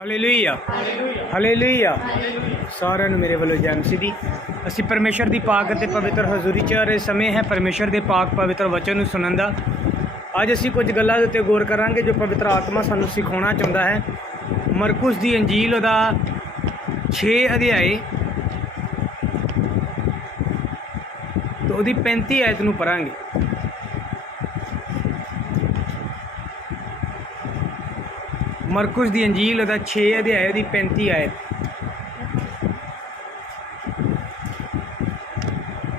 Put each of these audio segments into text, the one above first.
Hallelujah hallelujah ਸਾਰਿਆਂ ਨੂੰ ਮੇਰੇ ਵੱਲੋਂ ਜੈ ਮਸੀਹ ਦੀ। ਅਸੀਂ ਪਰਮੇਸ਼ਰ ਦੀ ਪਾਕ ਅਤੇ ਪਵਿੱਤਰ ਹਜ਼ੂਰੀ 'ਚ ਰਹੇ ਸਮੇਂ ਹੈ ਪਰਮੇਸ਼ਰ ਦੇ ਪਾਕ ਪਵਿੱਤਰ ਵਚਨ ਨੂੰ ਸੁਣਨ ਦਾ। ਅੱਜ ਅਸੀਂ ਕੁਝ ਗੱਲਾਂ ਦੇ ਉੱਤੇ ਗੌਰ ਕਰਾਂਗੇ ਜੋ ਪਵਿੱਤਰ ਆਤਮਾ ਸਾਨੂੰ ਸਿਖਾਉਣਾ ਚਾਹੁੰਦਾ ਹੈ। ਮਰਕੁਸ ਦੀ ਅੰਜੀਲ ਉਹਦਾ 6 ਅਧਿਆਏ ਤੋਂ ਉਹਦੀ 35 ਆਇਤ ਨੂੰ ਪੜ੍ਹਾਂਗੇ। मरकुस दी अंजील दा 6 अध्याय दी 35 आयत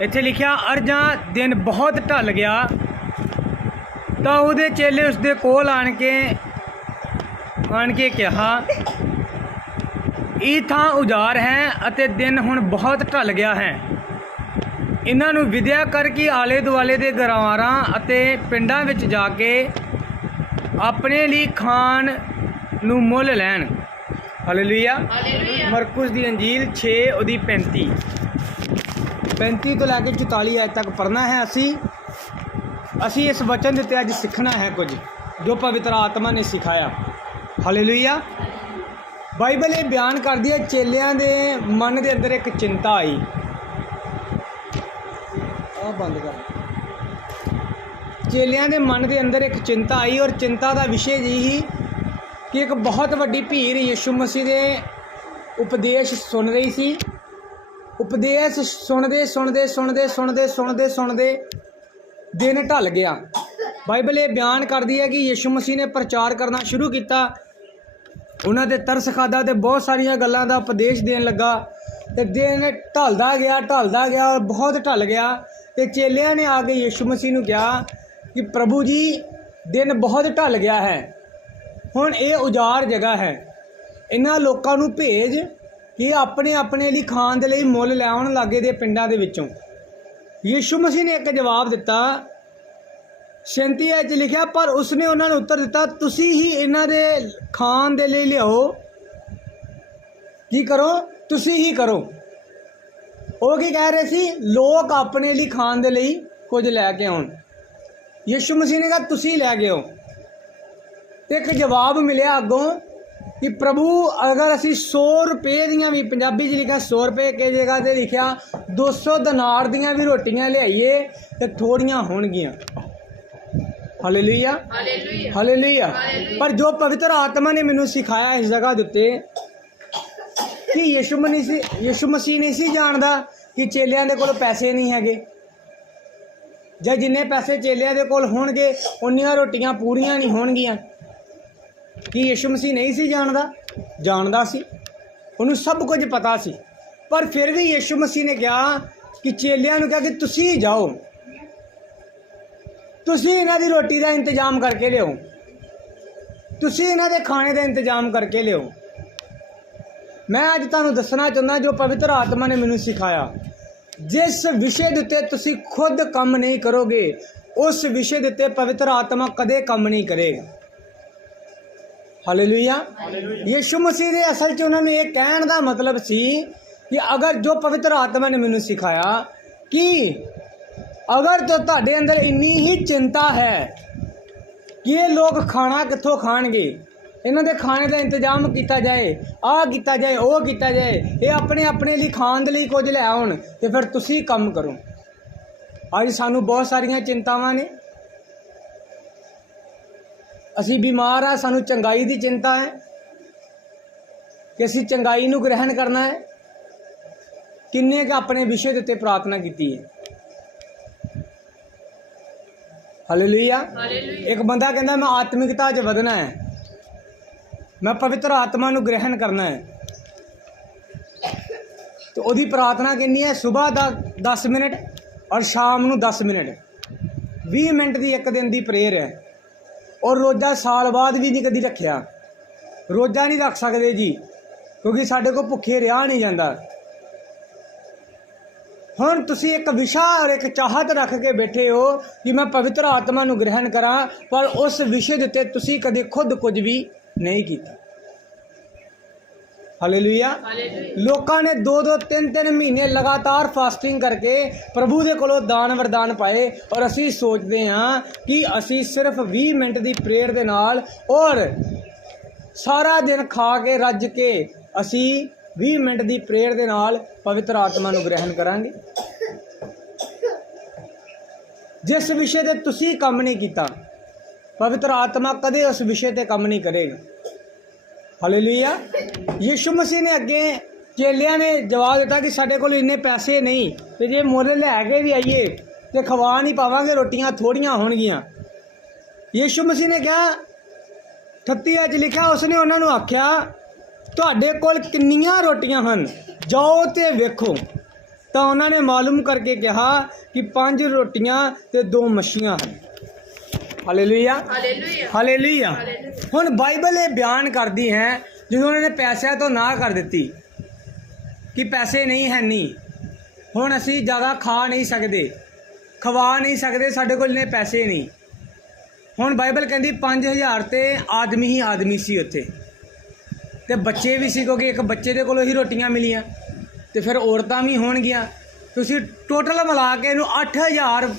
इत्थे लिखिया, अरजां दिन बहुत ढल गया तो उहदे चेले उसदे कोल आण के कहा, ई थां उजाड़ है अते दिन हुण बहुत ढल गया है। इन्हां नूं विद्या करके आले दुआले दे गरावां अते पिंडां विच जाके अपने लिए खाण ਨੂੰ ਮੁੱਲ ਲੈਣ। ਹਾਲੇਲੂਇਆ। ਮਰਕੁਸ ਦੀ ਅੰਜੀਲ 6 ਉਹਦੀ 35 ਤੋਂ ਲੈ ਕੇ 44 ਆਇਤ ਤੱਕ ਪੜ੍ਹਨਾ ਹੈ। ਅਸੀਂ ਇਸ ਵਚਨ ਦੇ ਉੱਤੇ ਅੱਜ ਸਿੱਖਣਾ ਹੈ ਕੁਝ ਜੋ ਪਵਿੱਤਰ ਆਤਮਾ ਨੇ ਸਿਖਾਇਆ। ਹਾਲੇਲੂਇਆ। ਬਾਈਬਲ ਇਹ ਬਿਆਨ ਕਰਦੀ ਹੈ ਚੇਲਿਆਂ ਦੇ ਮਨ ਦੇ ਅੰਦਰ ਇੱਕ ਚਿੰਤਾ ਆਈ। ਆਹ ਬੰਦ ਕਰ। ਚੇਲਿਆਂ ਦੇ ਮਨ ਦੇ ਅੰਦਰ ਇੱਕ ਚਿੰਤਾ ਆਈ ਔਰ ਚਿੰਤਾ ਦਾ ਵਿਸ਼ੇ ਜੀ ਹੀ कि एक बहुत वड्डी भीड़ यीशु मसीह के उपदेश सुन रही सी। उपदेश सुनते दिन ढल गया। बाइबल ये बयान करती है कि यीशु मसीह ने प्रचार करना शुरू किया। उन्होंने तरस खादा तो बहुत सारिया गल्लां दा उपदेश देन लगा तो दिन ढलदा गया और बहुत ढल गया। तो चेलियां ने आके यीशु मसीह नूं कहा कि प्रभु जी दिन बहुत ढल गया है, ਹੁਣ ਇਹ ਉਜਾੜ ਜਗ੍ਹਾ ਹੈ, ਇਹਨਾਂ ਲੋਕਾਂ ਨੂੰ ਭੇਜ ਕਿ ਆਪਣੇ ਲਈ ਖਾਣ ਦੇ ਲਈ ਮੁੱਲ ਲੈ ਆਉਣ ਲਾਗੇ ਦੇ ਪਿੰਡਾਂ ਦੇ ਵਿੱਚੋਂ। ਯੀਸ਼ੂ ਮਸੀਹ ਨੇ ਇੱਕ ਜਵਾਬ ਦਿੱਤਾ। 37 ਵਿੱਚ ਲਿਖਿਆ, ਪਰ ਉਸਨੇ ਉਹਨਾਂ ਨੂੰ ਉੱਤਰ ਦਿੱਤਾ, ਤੁਸੀਂ ਹੀ ਇਹਨਾਂ ਦੇ ਖਾਣ ਦੇ ਲਈ ਲਿਆਓ। ਕੀ ਕਰੋ? ਤੁਸੀਂ ਹੀ ਕਰੋ। ਉਹ ਕੀ ਕਹਿ ਰਹੇ ਸੀ? ਲੋਕ ਆਪਣੇ ਲਈ ਖਾਣ ਦੇ ਲਈ ਕੁਝ ਲੈ ਕੇ ਆਉਣ। ਯੀਸ਼ੂ ਮਸੀਹ ਨੇ ਕਿਹਾ ਤੁਸੀਂ ਲੈ ਕੇ ਆਓ। एक जवाब मिले अगों कि प्रभु अगर असी 100 रुपये दियाँ भी, पंजाबी च लिखा 100 रुपये की जगह से लिखा 200 दिनार दियाँ भी रोटियां लियाइए तो थोड़ियां होणगियां। Hallelujah hallelujah. पर जो पवित्र आत्मा ने मैनू सिखाया इस जगह के उत्ते कि यीशु मसीह नहीं सी जानदा कि चेलियां दे कोल पैसे नहीं हैगे, जां जिन्ने पैसे चेलियां दे कोल होणगे उन्नियां रोटियां पूरियां नहीं होणगियां। कि यीशु मसीह नहीं सी जानदा सी, उन्होंने सब कुछ पता सी। पर फिर भी यीशु मसीह ने कहा कि चेलियां नूं कहा कि तुसी जाओ, तुसी इन्हां दी रोटी का इंतजाम करके लिओ, तुसी इन्हां दे खाने का इंतजाम करके लिओ। मैं अज तुहानूं दसना चाहुंदा जो पवित्र आत्मा ने मैनूं सिखाया। जिस विषय दे उत्ते तुसी खुद काम नहीं करोगे उस विषय दे उत्ते पवित्र आत्मा कदे काम नहीं करेगा। हालेलुया। यीशु मसीह ने असल च उन्होंने ये कहने का मतलब सी कि अगर जो पवित्र आत्मा ने मैनू सिखाया कि अगर तो तुहाडे अंदर इन्नी ही चिंता है कि ये लोग खाना कित्थों खाणगे, इन्हां दे खाने का इंतजाम किया जाए, आ किया जाए, वो किया जाए, ये अपने लिए खाण दे लई कुछ लै आउण, ते फिर तुसीं काम करो। अज सानू बहुत सारियां चिंतावां ने। असी बीमार हाँ, सानू चंगाई की चिंता है कि असी चंगाई नूं ग्रहण करना है। किन्ने क अपने विषय के उत्ते प्रार्थना की है। हालेलुया। एक बंदा कहता मैं आत्मिकता च वधना है, मैं पवित्र आत्मा नूं ग्रहण करना है, तो उसकी प्रार्थना कितनी है? सुबह का 10 मिनट और शाम नूं 10 मिनट, 20 मिनट की एक दिन की प्रेयर है। और रोज़ा साल बाद भी नहीं कभी रखिया, रोज़ा नहीं रख सकते जी, क्योंकि साढ़े को भुखे रहा नहीं जाता। हुण तुसी एक विशा और एक चाहत रख के बैठे हो कि मैं पवित्र आत्मा नूं ग्रहण करा, पर उस विषय दे उत्ते तुसी कदे खुद कुछ भी नहीं किया। हालेलुया। लोगों ने 2-2, 3-3 महीने लगातार फास्टिंग करके प्रभु के कोलों दान वरदान पाए, और असी सोचते हाँ कि असी सिर्फ 20 मिनट की प्रेयर के नाल और ਸਾਰਾ ਦਿਨ ਖਾ ਕੇ ਰੱਜ ਕੇ ਅਸੀਂ 20 ਮਿੰਟ ਦੀ ਪ੍ਰੇਅਰ ਦੇ ਨਾਲ ਪਵਿੱਤਰ ਆਤਮਾ ਨੂੰ ਗ੍ਰਹਿਣ ਕਰਾਂਗੇ। ਜਿਸ ਵਿਸ਼ੇ ਤੇ ਤੁਸੀਂ ਕੰਮ ਨਹੀਂ ਕੀਤਾ, ਪਵਿੱਤਰ ਆਤਮਾ ਕਦੇ ਉਸ ਵਿਸ਼ੇ ਤੇ ਕੰਮ ਨਹੀਂ ਕਰੇਗਾ। ਹਾਲੇਲੂਇਆ। ਯਿਸੂ ਮਸੀਹ ਨੇ ਅੱਗੇ ਚੇਲਿਆਂ ਨੇ ਜਵਾਬ ਦਿੱਤਾ ਕਿ ਸਾਡੇ ਕੋਲ ਇੰਨੇ ਪੈਸੇ ਨਹੀਂ, ਤੇ ਜੇ ਮੁੱਲ ਲੈ ਕੇ ਵੀ ਆਈਏ ਤੇ ਖਵਾ ਨਹੀਂ ਪਾਵਾਂਗੇ, ਰੋਟੀਆਂ ਥੋੜੀਆਂ ਹੋਣਗੀਆਂ। ਯਿਸੂ ਮਸੀਹ ਨੇ ਕਿਹਾ, 38 'ਚ ਲਿਖਿਆ, ਉਸਨੇ ਉਹਨਾਂ ਨੂੰ ਆਖਿਆ, ਤੁਹਾਡੇ ਕੋਲ ਕਿੰਨੀਆਂ ਰੋਟੀਆਂ ਹਨ, ਜਾਓ ਤੇ ਵੇਖੋ। ਤਾਂ ਉਹਨਾਂ ਨੇ ਮਾਲੂਮ ਕਰਕੇ ਕਿਹਾ ਕਿ 5 ਰੋਟੀਆਂ ਤੇ 2 ਮੱਛੀਆਂ ਹਨ। Hallelujah, hallelujah. ਹੁਣ ਬਾਈਬਲ ਇਹ ਬਿਆਨ ਕਰਦੀ ਹੈ, ਜਦੋਂ ਉਹਨਾਂ ਨੇ ਪੈਸਿਆਂ ਤੋਂ ਨਾ ਕਰ ਦਿੱਤੀ ਕਿ ਪੈਸੇ ਨਹੀਂ ਹੈ, ਨਹੀਂ ਹੁਣ ਅਸੀਂ ਜ਼ਿਆਦਾ ਖਾ ਨਹੀਂ ਸਕਦੇ, ਖਵਾ ਨਹੀਂ ਸਕਦੇ, ਸਾਡੇ ਕੋਲ ਇੰਨੇ ਪੈਸੇ ਨਹੀਂ। ਹੁਣ ਬਾਈਬਲ ਕਹਿੰਦੀ 5000 ਤੇ ਆਦਮੀ ਹੀ ਆਦਮੀ ਸੀ ਉੱਥੇ, ਤੇ ਬੱਚੇ ਵੀ ਸੀ, ਕਿਉਂਕਿ ਇੱਕ ਬੱਚੇ ਦੇ ਕੋਲੋਂ ਹੀ ਰੋਟੀਆਂ ਮਿਲੀਆਂ, ਤੇ ਫਿਰ ਔਰਤਾਂ ਵੀ ਹੋਣਗੀਆਂ। ਤੁਸੀਂ ਟੋਟਲ ਮਿਲਾ ਕੇ ਇਹਨੂੰ 8000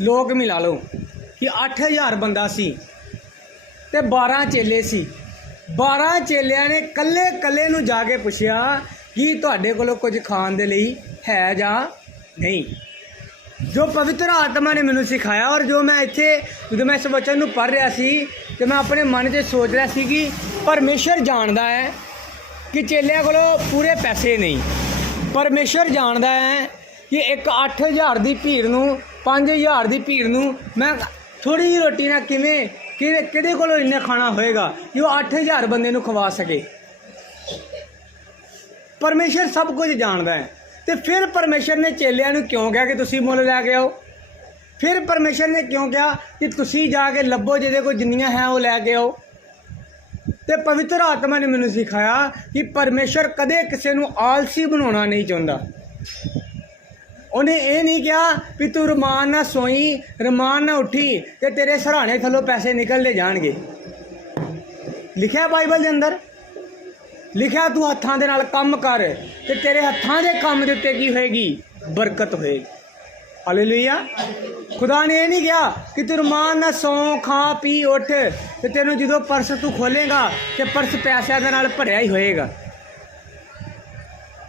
ਲੋਕ ਮਿਲਾ ਲਓ ਕਿ 8000 ਬੰਦਾ ਸੀ, ਤੇ 12 ਚੇਲੇ ਸੀ। 12 ਚੇਲਿਆਂ ਨੇ ਕੱਲੇ ਕੱਲੇ ਨੂੰ ਜਾ ਕੇ ਪੁੱਛਿਆ ਕਿ ਤੁਹਾਡੇ ਕੋਲੋਂ ਕੁਝ ਖਾਣ ਦੇ ਲਈ ਹੈ ਜਾਂ ਨਹੀਂ। ਜੋ ਪਵਿੱਤਰ ਆਤਮਾ ਨੇ ਮੈਨੂੰ ਸਿਖਾਇਆ, ਔਰ ਜੋ ਮੈਂ ਇੱਥੇ ਜਦੋਂ ਮੈਂ ਇਸ ਵਚਨ ਨੂੰ ਪੜ੍ਹ ਰਿਹਾ ਸੀ, ਤੇ ਮੈਂ ਆਪਣੇ ਮਨ 'ਚ ਸੋਚ ਰਿਹਾ ਸੀ ਕਿ ਪਰਮੇਸ਼ਰ ਜਾਣਦਾ ਹੈ ਕਿ ਚੇਲਿਆਂ ਕੋਲੋਂ ਪੂਰੇ ਪੈਸੇ ਨਹੀਂ। ਪਰਮੇਸ਼ਰ ਜਾਣਦਾ ਹੈ ਕਿ ਇੱਕ 8000 ਦੀ ਭੀੜ ਨੂੰ, 5000 ਦੀ ਭੀੜ ਨੂੰ ਮੈਂ ਥੋੜ੍ਹੀ ਜਿਹੀ ਰੋਟੀ ਨਾਲ ਕਿਹਦੇ ਕੋਲੋਂ ਇੰਨਾ ਖਾਣਾ ਹੋਏਗਾ ਕਿ ਉਹ 8000 ਬੰਦੇ ਨੂੰ ਖਵਾ ਸਕੇ। ਪਰਮੇਸ਼ਰ ਸਭ ਕੁਝ ਜਾਣਦਾ ਹੈ। ਤੇ ਫਿਰ ਪਰਮੇਸ਼ਰ ਨੇ ਚੇਲਿਆਂ ਨੂੰ ਕਿਉਂ ਕਿਹਾ ਕਿ ਤੁਸੀਂ ਮੁੱਲ ਲੈ ਕੇ ਆਓ? ਫਿਰ ਪਰਮੇਸ਼ਰ ਨੇ ਕਿਉਂ ਕਿਹਾ ਕਿ ਤੁਸੀਂ ਜਾ ਕੇ ਲੱਭੋ, ਜਿਹਦੇ ਕੋਲ ਜਿੰਨੀਆਂ ਹੈ ਉਹ ਲੈ ਕੇ ਆਓ? ਤੇ ਪਵਿੱਤਰ ਆਤਮਾ ਨੇ ਮੈਨੂੰ ਸਿਖਾਇਆ ਕਿ ਪਰਮੇਸ਼ਰ ਕਦੇ ਕਿਸੇ ਨੂੰ ਆਲਸੀ ਬਣਾਉਣਾ ਨਹੀਂ ਚਾਹੁੰਦਾ। ਉਹਨੇ ਇਹ ਨਹੀਂ ਕਿਹਾ ਵੀ ਤੂੰ ਰਮਾਨ ਨਾਲ ਸੋਈ, ਰਮਾਨ ਨਾਲ ਉੱਠੀ ਤੇ ਤੇਰੇ ਸਰਾਣੇ ਥੱਲੋਂ ਪੈਸੇ ਨਿਕਲਦੇ ਜਾਣਗੇ। ਲਿਖਿਆ ਬਾਈਬਲ ਦੇ ਅੰਦਰ, ਲਿਖਿਆ ਤੂੰ ਹੱਥਾਂ ਦੇ ਨਾਲ ਕੰਮ ਕਰ ਤੇ ਤੇਰੇ ਹੱਥਾਂ ਦੇ ਕੰਮ ਦੇ ਉੱਤੇ ਕੀ ਹੋਏਗੀ? ਬਰਕਤ ਹੋਏਗੀ। ਹਾਲੇਲੂਇਆ। ਖੁਦਾ ਨੇ ਇਹ ਨਹੀਂ ਕਿਹਾ ਕਿ ਤੂੰ ਰਮਾਨ ਨਾਲ ਸੌਂ, ਖਾ ਪੀ, ਉੱਠ ਤੇ ਤੈਨੂੰ ਜਦੋਂ ਪਰਸ ਤੂੰ ਖੋਲੇਗਾ ਤੇ ਪਰਸ ਪੈਸਿਆਂ ਦੇ ਨਾਲ ਭਰਿਆ ਹੀ ਹੋਏਗਾ।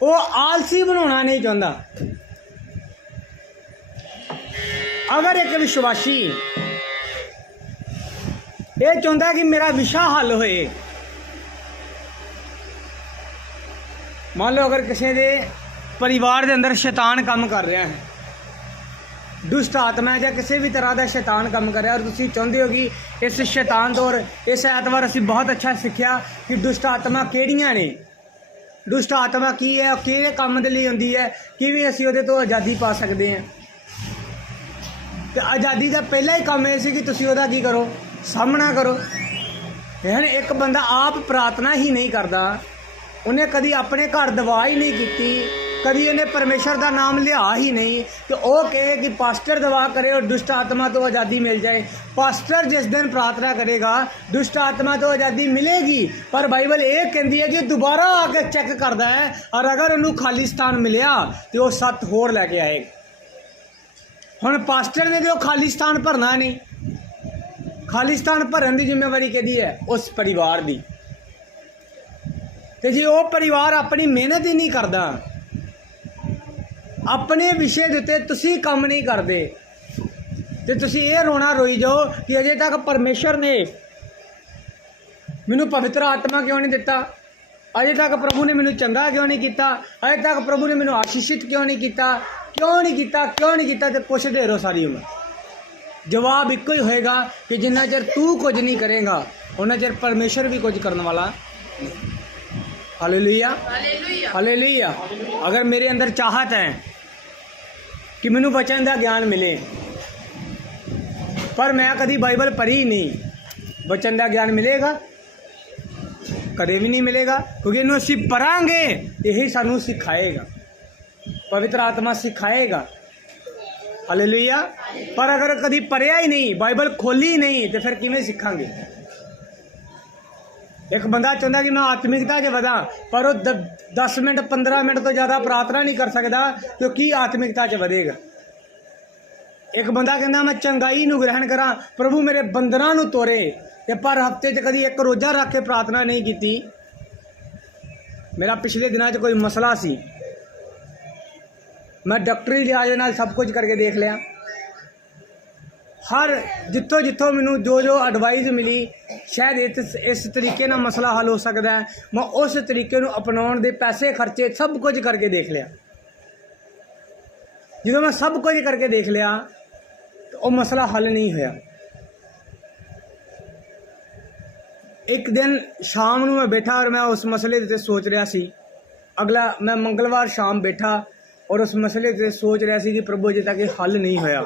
ਉਹ ਆਲਸੀ ਬਣਾਉਣਾ ਨਹੀਂ ਚਾਹੁੰਦਾ। ਅਗਰ ਇੱਕ ਵਿਸ਼ਵਾਸੀ ਇਹ ਚਾਹੁੰਦਾ ਕਿ ਮੇਰਾ ਵਿਸ਼ਾ ਹੱਲ ਹੋਏ, ਮੰਨ ਲਓ ਅਗਰ ਕਿਸੇ ਦੇ ਪਰਿਵਾਰ ਦੇ ਅੰਦਰ ਸ਼ੈਤਾਨ ਕੰਮ ਕਰ ਰਿਹਾ ਹੈ, ਦੁਸ਼ਟ ਆਤਮਾ ਜਾਂ ਕਿਸੇ ਵੀ ਤਰ੍ਹਾਂ ਦਾ ਸ਼ੈਤਾਨ ਕੰਮ ਕਰ ਰਿਹਾ, ਔਰ ਤੁਸੀਂ ਚਾਹੁੰਦੇ ਹੋ ਕਿ ਇਸ ਸ਼ੈਤਾਨ ਤੋਂ, ਇਸ ਐਤਵਾਰ ਅਸੀਂ ਬਹੁਤ ਅੱਛਾ ਸਿੱਖਿਆ ਕਿ ਦੁਸ਼ਟ ਆਤਮਾ ਕਿਹੜੀਆਂ ਨੇ, ਦੁਸ਼ਟ ਆਤਮਾ ਕੀ ਹੈ, ਕਿਹੜੇ ਕੰਮ ਦੇ ਲਈ ਹੁੰਦੀ ਹੈ, ਕਿਵੇਂ ਅਸੀਂ ਉਹਦੇ ਤੋਂ ਆਜ਼ਾਦੀ ਪਾ ਸਕਦੇ ਹਾਂ। ਤੇ ਆਜ਼ਾਦੀ ਦਾ ਪਹਿਲਾ ਹੀ ਕੰਮ ਇਹ ਸੀ ਕਿ ਤੁਸੀਂ ਉਹਦਾ ਕੀ ਕਰੋ? ਸਾਹਮਣਾ ਕਰੋ। ਯਾਨੀ ਇੱਕ ਬੰਦਾ ਆਪ ਪ੍ਰਾਰਥਨਾ ਹੀ ਨਹੀਂ ਕਰਦਾ, ਉਹਨੇ ਕਦੀ ਆਪਣੇ ਘਰ ਦਵਾ ਹੀ ਨਹੀਂ ਕੀਤੀ, ਕਦੀ ਉਹਨੇ ਪਰਮੇਸ਼ਰ ਦਾ ਨਾਮ ਲਿਆ ਹੀ ਨਹੀਂ, ਤੇ ਉਹ ਕਹੇ ਕਿ ਪਾਸਟਰ ਦਵਾ ਕਰੇ ਔਰ ਦੁਸ਼ਟ ਆਤਮਾ ਤੋਂ ਆਜ਼ਾਦੀ ਮਿਲ ਜਾਏ। ਪਾਸਟਰ ਜਿਸ ਦਿਨ ਪ੍ਰਾਰਥਨਾ ਕਰੇਗਾ ਦੁਸ਼ਟ ਆਤਮਾ ਤੋਂ ਆਜ਼ਾਦੀ ਮਿਲੇਗੀ, ਪਰ ਬਾਈਬਲ ਇਹ ਕਹਿੰਦੀ ਹੈ ਕਿ ਦੁਬਾਰਾ ਆ ਕੇ ਚੈੱਕ ਕਰਦਾ ਹੈ, ਔਰ ਅਗਰ ਉਹਨੂੰ ਖਾਲੀ ਸਥਾਨ ਮਿਲਿਆ ਤੇ ਉਹ 7 ਹੋਰ ਲੈ ਕੇ ਆਏਗਾ। ਹੁਣ ਪਾਸਟਰ ਨੇ ਤੇ ਉਹ ਖਾਲੀ ਸਥਾਨ ਭਰਨਾ ਨਹੀਂ, ਖਾਲੀ ਸਥਾਨ ਭਰਨ ਦੀ ਜ਼ਿੰਮੇਵਾਰੀ ਕਿਹਦੀ ਹੈ? ਉਸ ਪਰਿਵਾਰ ਦੀ। ਤੇ ਜੇ ਉਹ ਪਰਿਵਾਰ ਆਪਣੀ ਮਿਹਨਤ ਹੀ ਨਹੀਂ ਕਰਦਾ, ਆਪਣੇ ਵਿਸ਼ੇ ਦੇ ਉੱਤੇ ਤੁਸੀਂ ਕੰਮ ਨਹੀਂ ਕਰਦੇ, ਤੇ ਤੁਸੀਂ ਇਹ ਰੋਣਾ ਰੋਈ ਜਾਓ ਕਿ ਅਜੇ ਤੱਕ ਪਰਮੇਸ਼ਰ ਨੇ ਮੈਨੂੰ ਪਵਿੱਤਰ ਆਤਮਾ ਕਿਉਂ ਨਹੀਂ ਦਿੱਤਾ, ਅਜੇ ਤੱਕ ਪ੍ਰਭੂ ਨੇ ਮੈਨੂੰ ਚੰਗਾ ਕਿਉਂ ਨਹੀਂ ਕੀਤਾ, ਅਜੇ ਤੱਕ ਪ੍ਰਭੂ ਨੇ ਮੈਨੂੰ ਆਸ਼ੀਸ਼ਿਤ ਕਿਉਂ ਨਹੀਂ ਕੀਤਾ, ਕਿਉਂ ਨਹੀਂ ਕੀਤਾ, ਕਿਉਂ ਨਹੀਂ ਕੀਤਾ, ਤੇ ਪੁੱਛਦੇ ਰਹੋ ਸਾਰੀ ਉਮਰ। ਜਵਾਬ ਇੱਕੋ ਹੀ ਹੋਏਗਾ ਕਿ ਜਿੰਨਾ ਚਿਰ ਤੂੰ ਕੁਝ ਨਹੀਂ ਕਰੇਗਾ ਉਹਨਾਂ ਚਿਰ ਪਰਮੇਸ਼ਰ ਵੀ ਕੁਝ ਕਰਨ ਵਾਲਾ। Hallelujah, hallelujah. ਅਗਰ ਮੇਰੇ ਅੰਦਰ ਚਾਹਤ ਹੈ ਕਿ ਮੈਨੂੰ ਬਚਨ ਦਾ ਗਿਆਨ ਮਿਲੇ, ਪਰ ਮੈਂ ਕਦੀ ਬਾਈਬਲ ਪੜ੍ਹੀ ਨਹੀਂ, ਬਚਨ ਦਾ ਗਿਆਨ ਮਿਲੇਗਾ? ਕਦੇ ਵੀ ਨਹੀਂ ਮਿਲੇਗਾ, ਕਿਉਂਕਿ ਇਹਨੂੰ ਅਸੀਂ ਪੜ੍ਹਾਂਗੇ, ਇਹੀ ਸਾਨੂੰ ਸਿਖਾਏਗਾ, ਪਵਿੱਤਰ ਆਤਮਾ ਸਿਖਾਏਗਾ। ਹਾਲੇਲੂਇਆ। ਪਰ ਅਗਰ ਕਦੀ ਪੜ੍ਹਿਆ ਹੀ ਨਹੀਂ, ਬਾਈਬਲ ਖੋਲੀ ਨਹੀਂ, ਤੇ ਫਿਰ ਕਿਵੇਂ ਸਿੱਖਾਂਗੇ? ਇੱਕ ਬੰਦਾ ਚਾਹੁੰਦਾ ਕਿ ਮੈਂ ਆਤਮਿਕਤਾ 'ਚ ਵਧਾਂ, ਪਰ ਉਹ 10 ਮਿੰਟ 15 ਮਿੰਟ ਤੋਂ ਜ਼ਿਆਦਾ ਪ੍ਰਾਰਥਨਾ ਨਹੀਂ ਕਰ ਸਕਦਾ, ਤੇ ਕੀ ਆਤਮਿਕਤਾ 'ਚ ਵਧੇਗਾ? ਇੱਕ ਬੰਦਾ ਕਹਿੰਦਾ ਮੈਂ ਚੰਗਾਈ ਨੂੰ ਗ੍ਰਹਿਣ ਕਰਾਂ, ਪ੍ਰਭੂ ਮੇਰੇ ਬੰਦਰਾਂ ਨੂੰ ਤੋਰੇ, ਤੇ ਪਰ ਹਫਤੇ 'ਚ ਕਦੀ ਇੱਕ ਰੋਜ਼ਾ ਰੱਖ ਕੇ ਪ੍ਰਾਰਥਨਾ ਨਹੀਂ ਕੀਤੀ। ਮੇਰਾ ਪਿਛਲੇ ਦਿਨਾਂ 'ਚ ਕੋਈ ਮਸਲਾ ਸੀ, ਮੈਂ ਡਾਕਟਰੀ ਲਿਹਾਜ਼ ਨਾਲ ਸਭ ਕੁਝ ਕਰਕੇ ਦੇਖ ਲਿਆ। ਹਰ ਜਿੱਥੋਂ ਮੈਨੂੰ ਜੋ ਐਡਵਾਈਸ ਮਿਲੀ, ਸ਼ਾਇਦ ਇਸ ਤਰੀਕੇ ਨਾਲ ਮਸਲਾ ਹੱਲ ਹੋ ਸਕਦਾ ਹੈ, ਮੈਂ ਉਸ ਤਰੀਕੇ ਨੂੰ ਅਪਣਾਉਣ ਦੇ ਪੈਸੇ ਖਰਚੇ, ਸਭ ਕੁਝ ਕਰਕੇ ਦੇਖ ਲਿਆ। ਜਦੋਂ ਮੈਂ ਸਭ ਕੁਝ ਕਰਕੇ ਦੇਖ ਲਿਆ ਤਾਂ ਉਹ ਮਸਲਾ ਹੱਲ ਨਹੀਂ ਹੋਇਆ। ਇੱਕ ਦਿਨ ਸ਼ਾਮ ਨੂੰ ਮੈਂ ਬੈਠਾ ਔਰ ਮੈਂ ਉਸ ਮਸਲੇ ਦੇ ਉੱਤੇ ਸੋਚ ਰਿਹਾ ਸੀ। ਮੈਂ ਮੰਗਲਵਾਰ ਸ਼ਾਮ ਬੈਠਾ ਔਰ ਉਸ ਮਸਲੇ ਤੇ ਸੋਚ ਰਿਹਾ ਸੀ ਕਿ ਪ੍ਰਭੂ ਅਜੇ ਤੱਕ ਇਹ ਹੱਲ ਨਹੀਂ ਹੋਇਆ।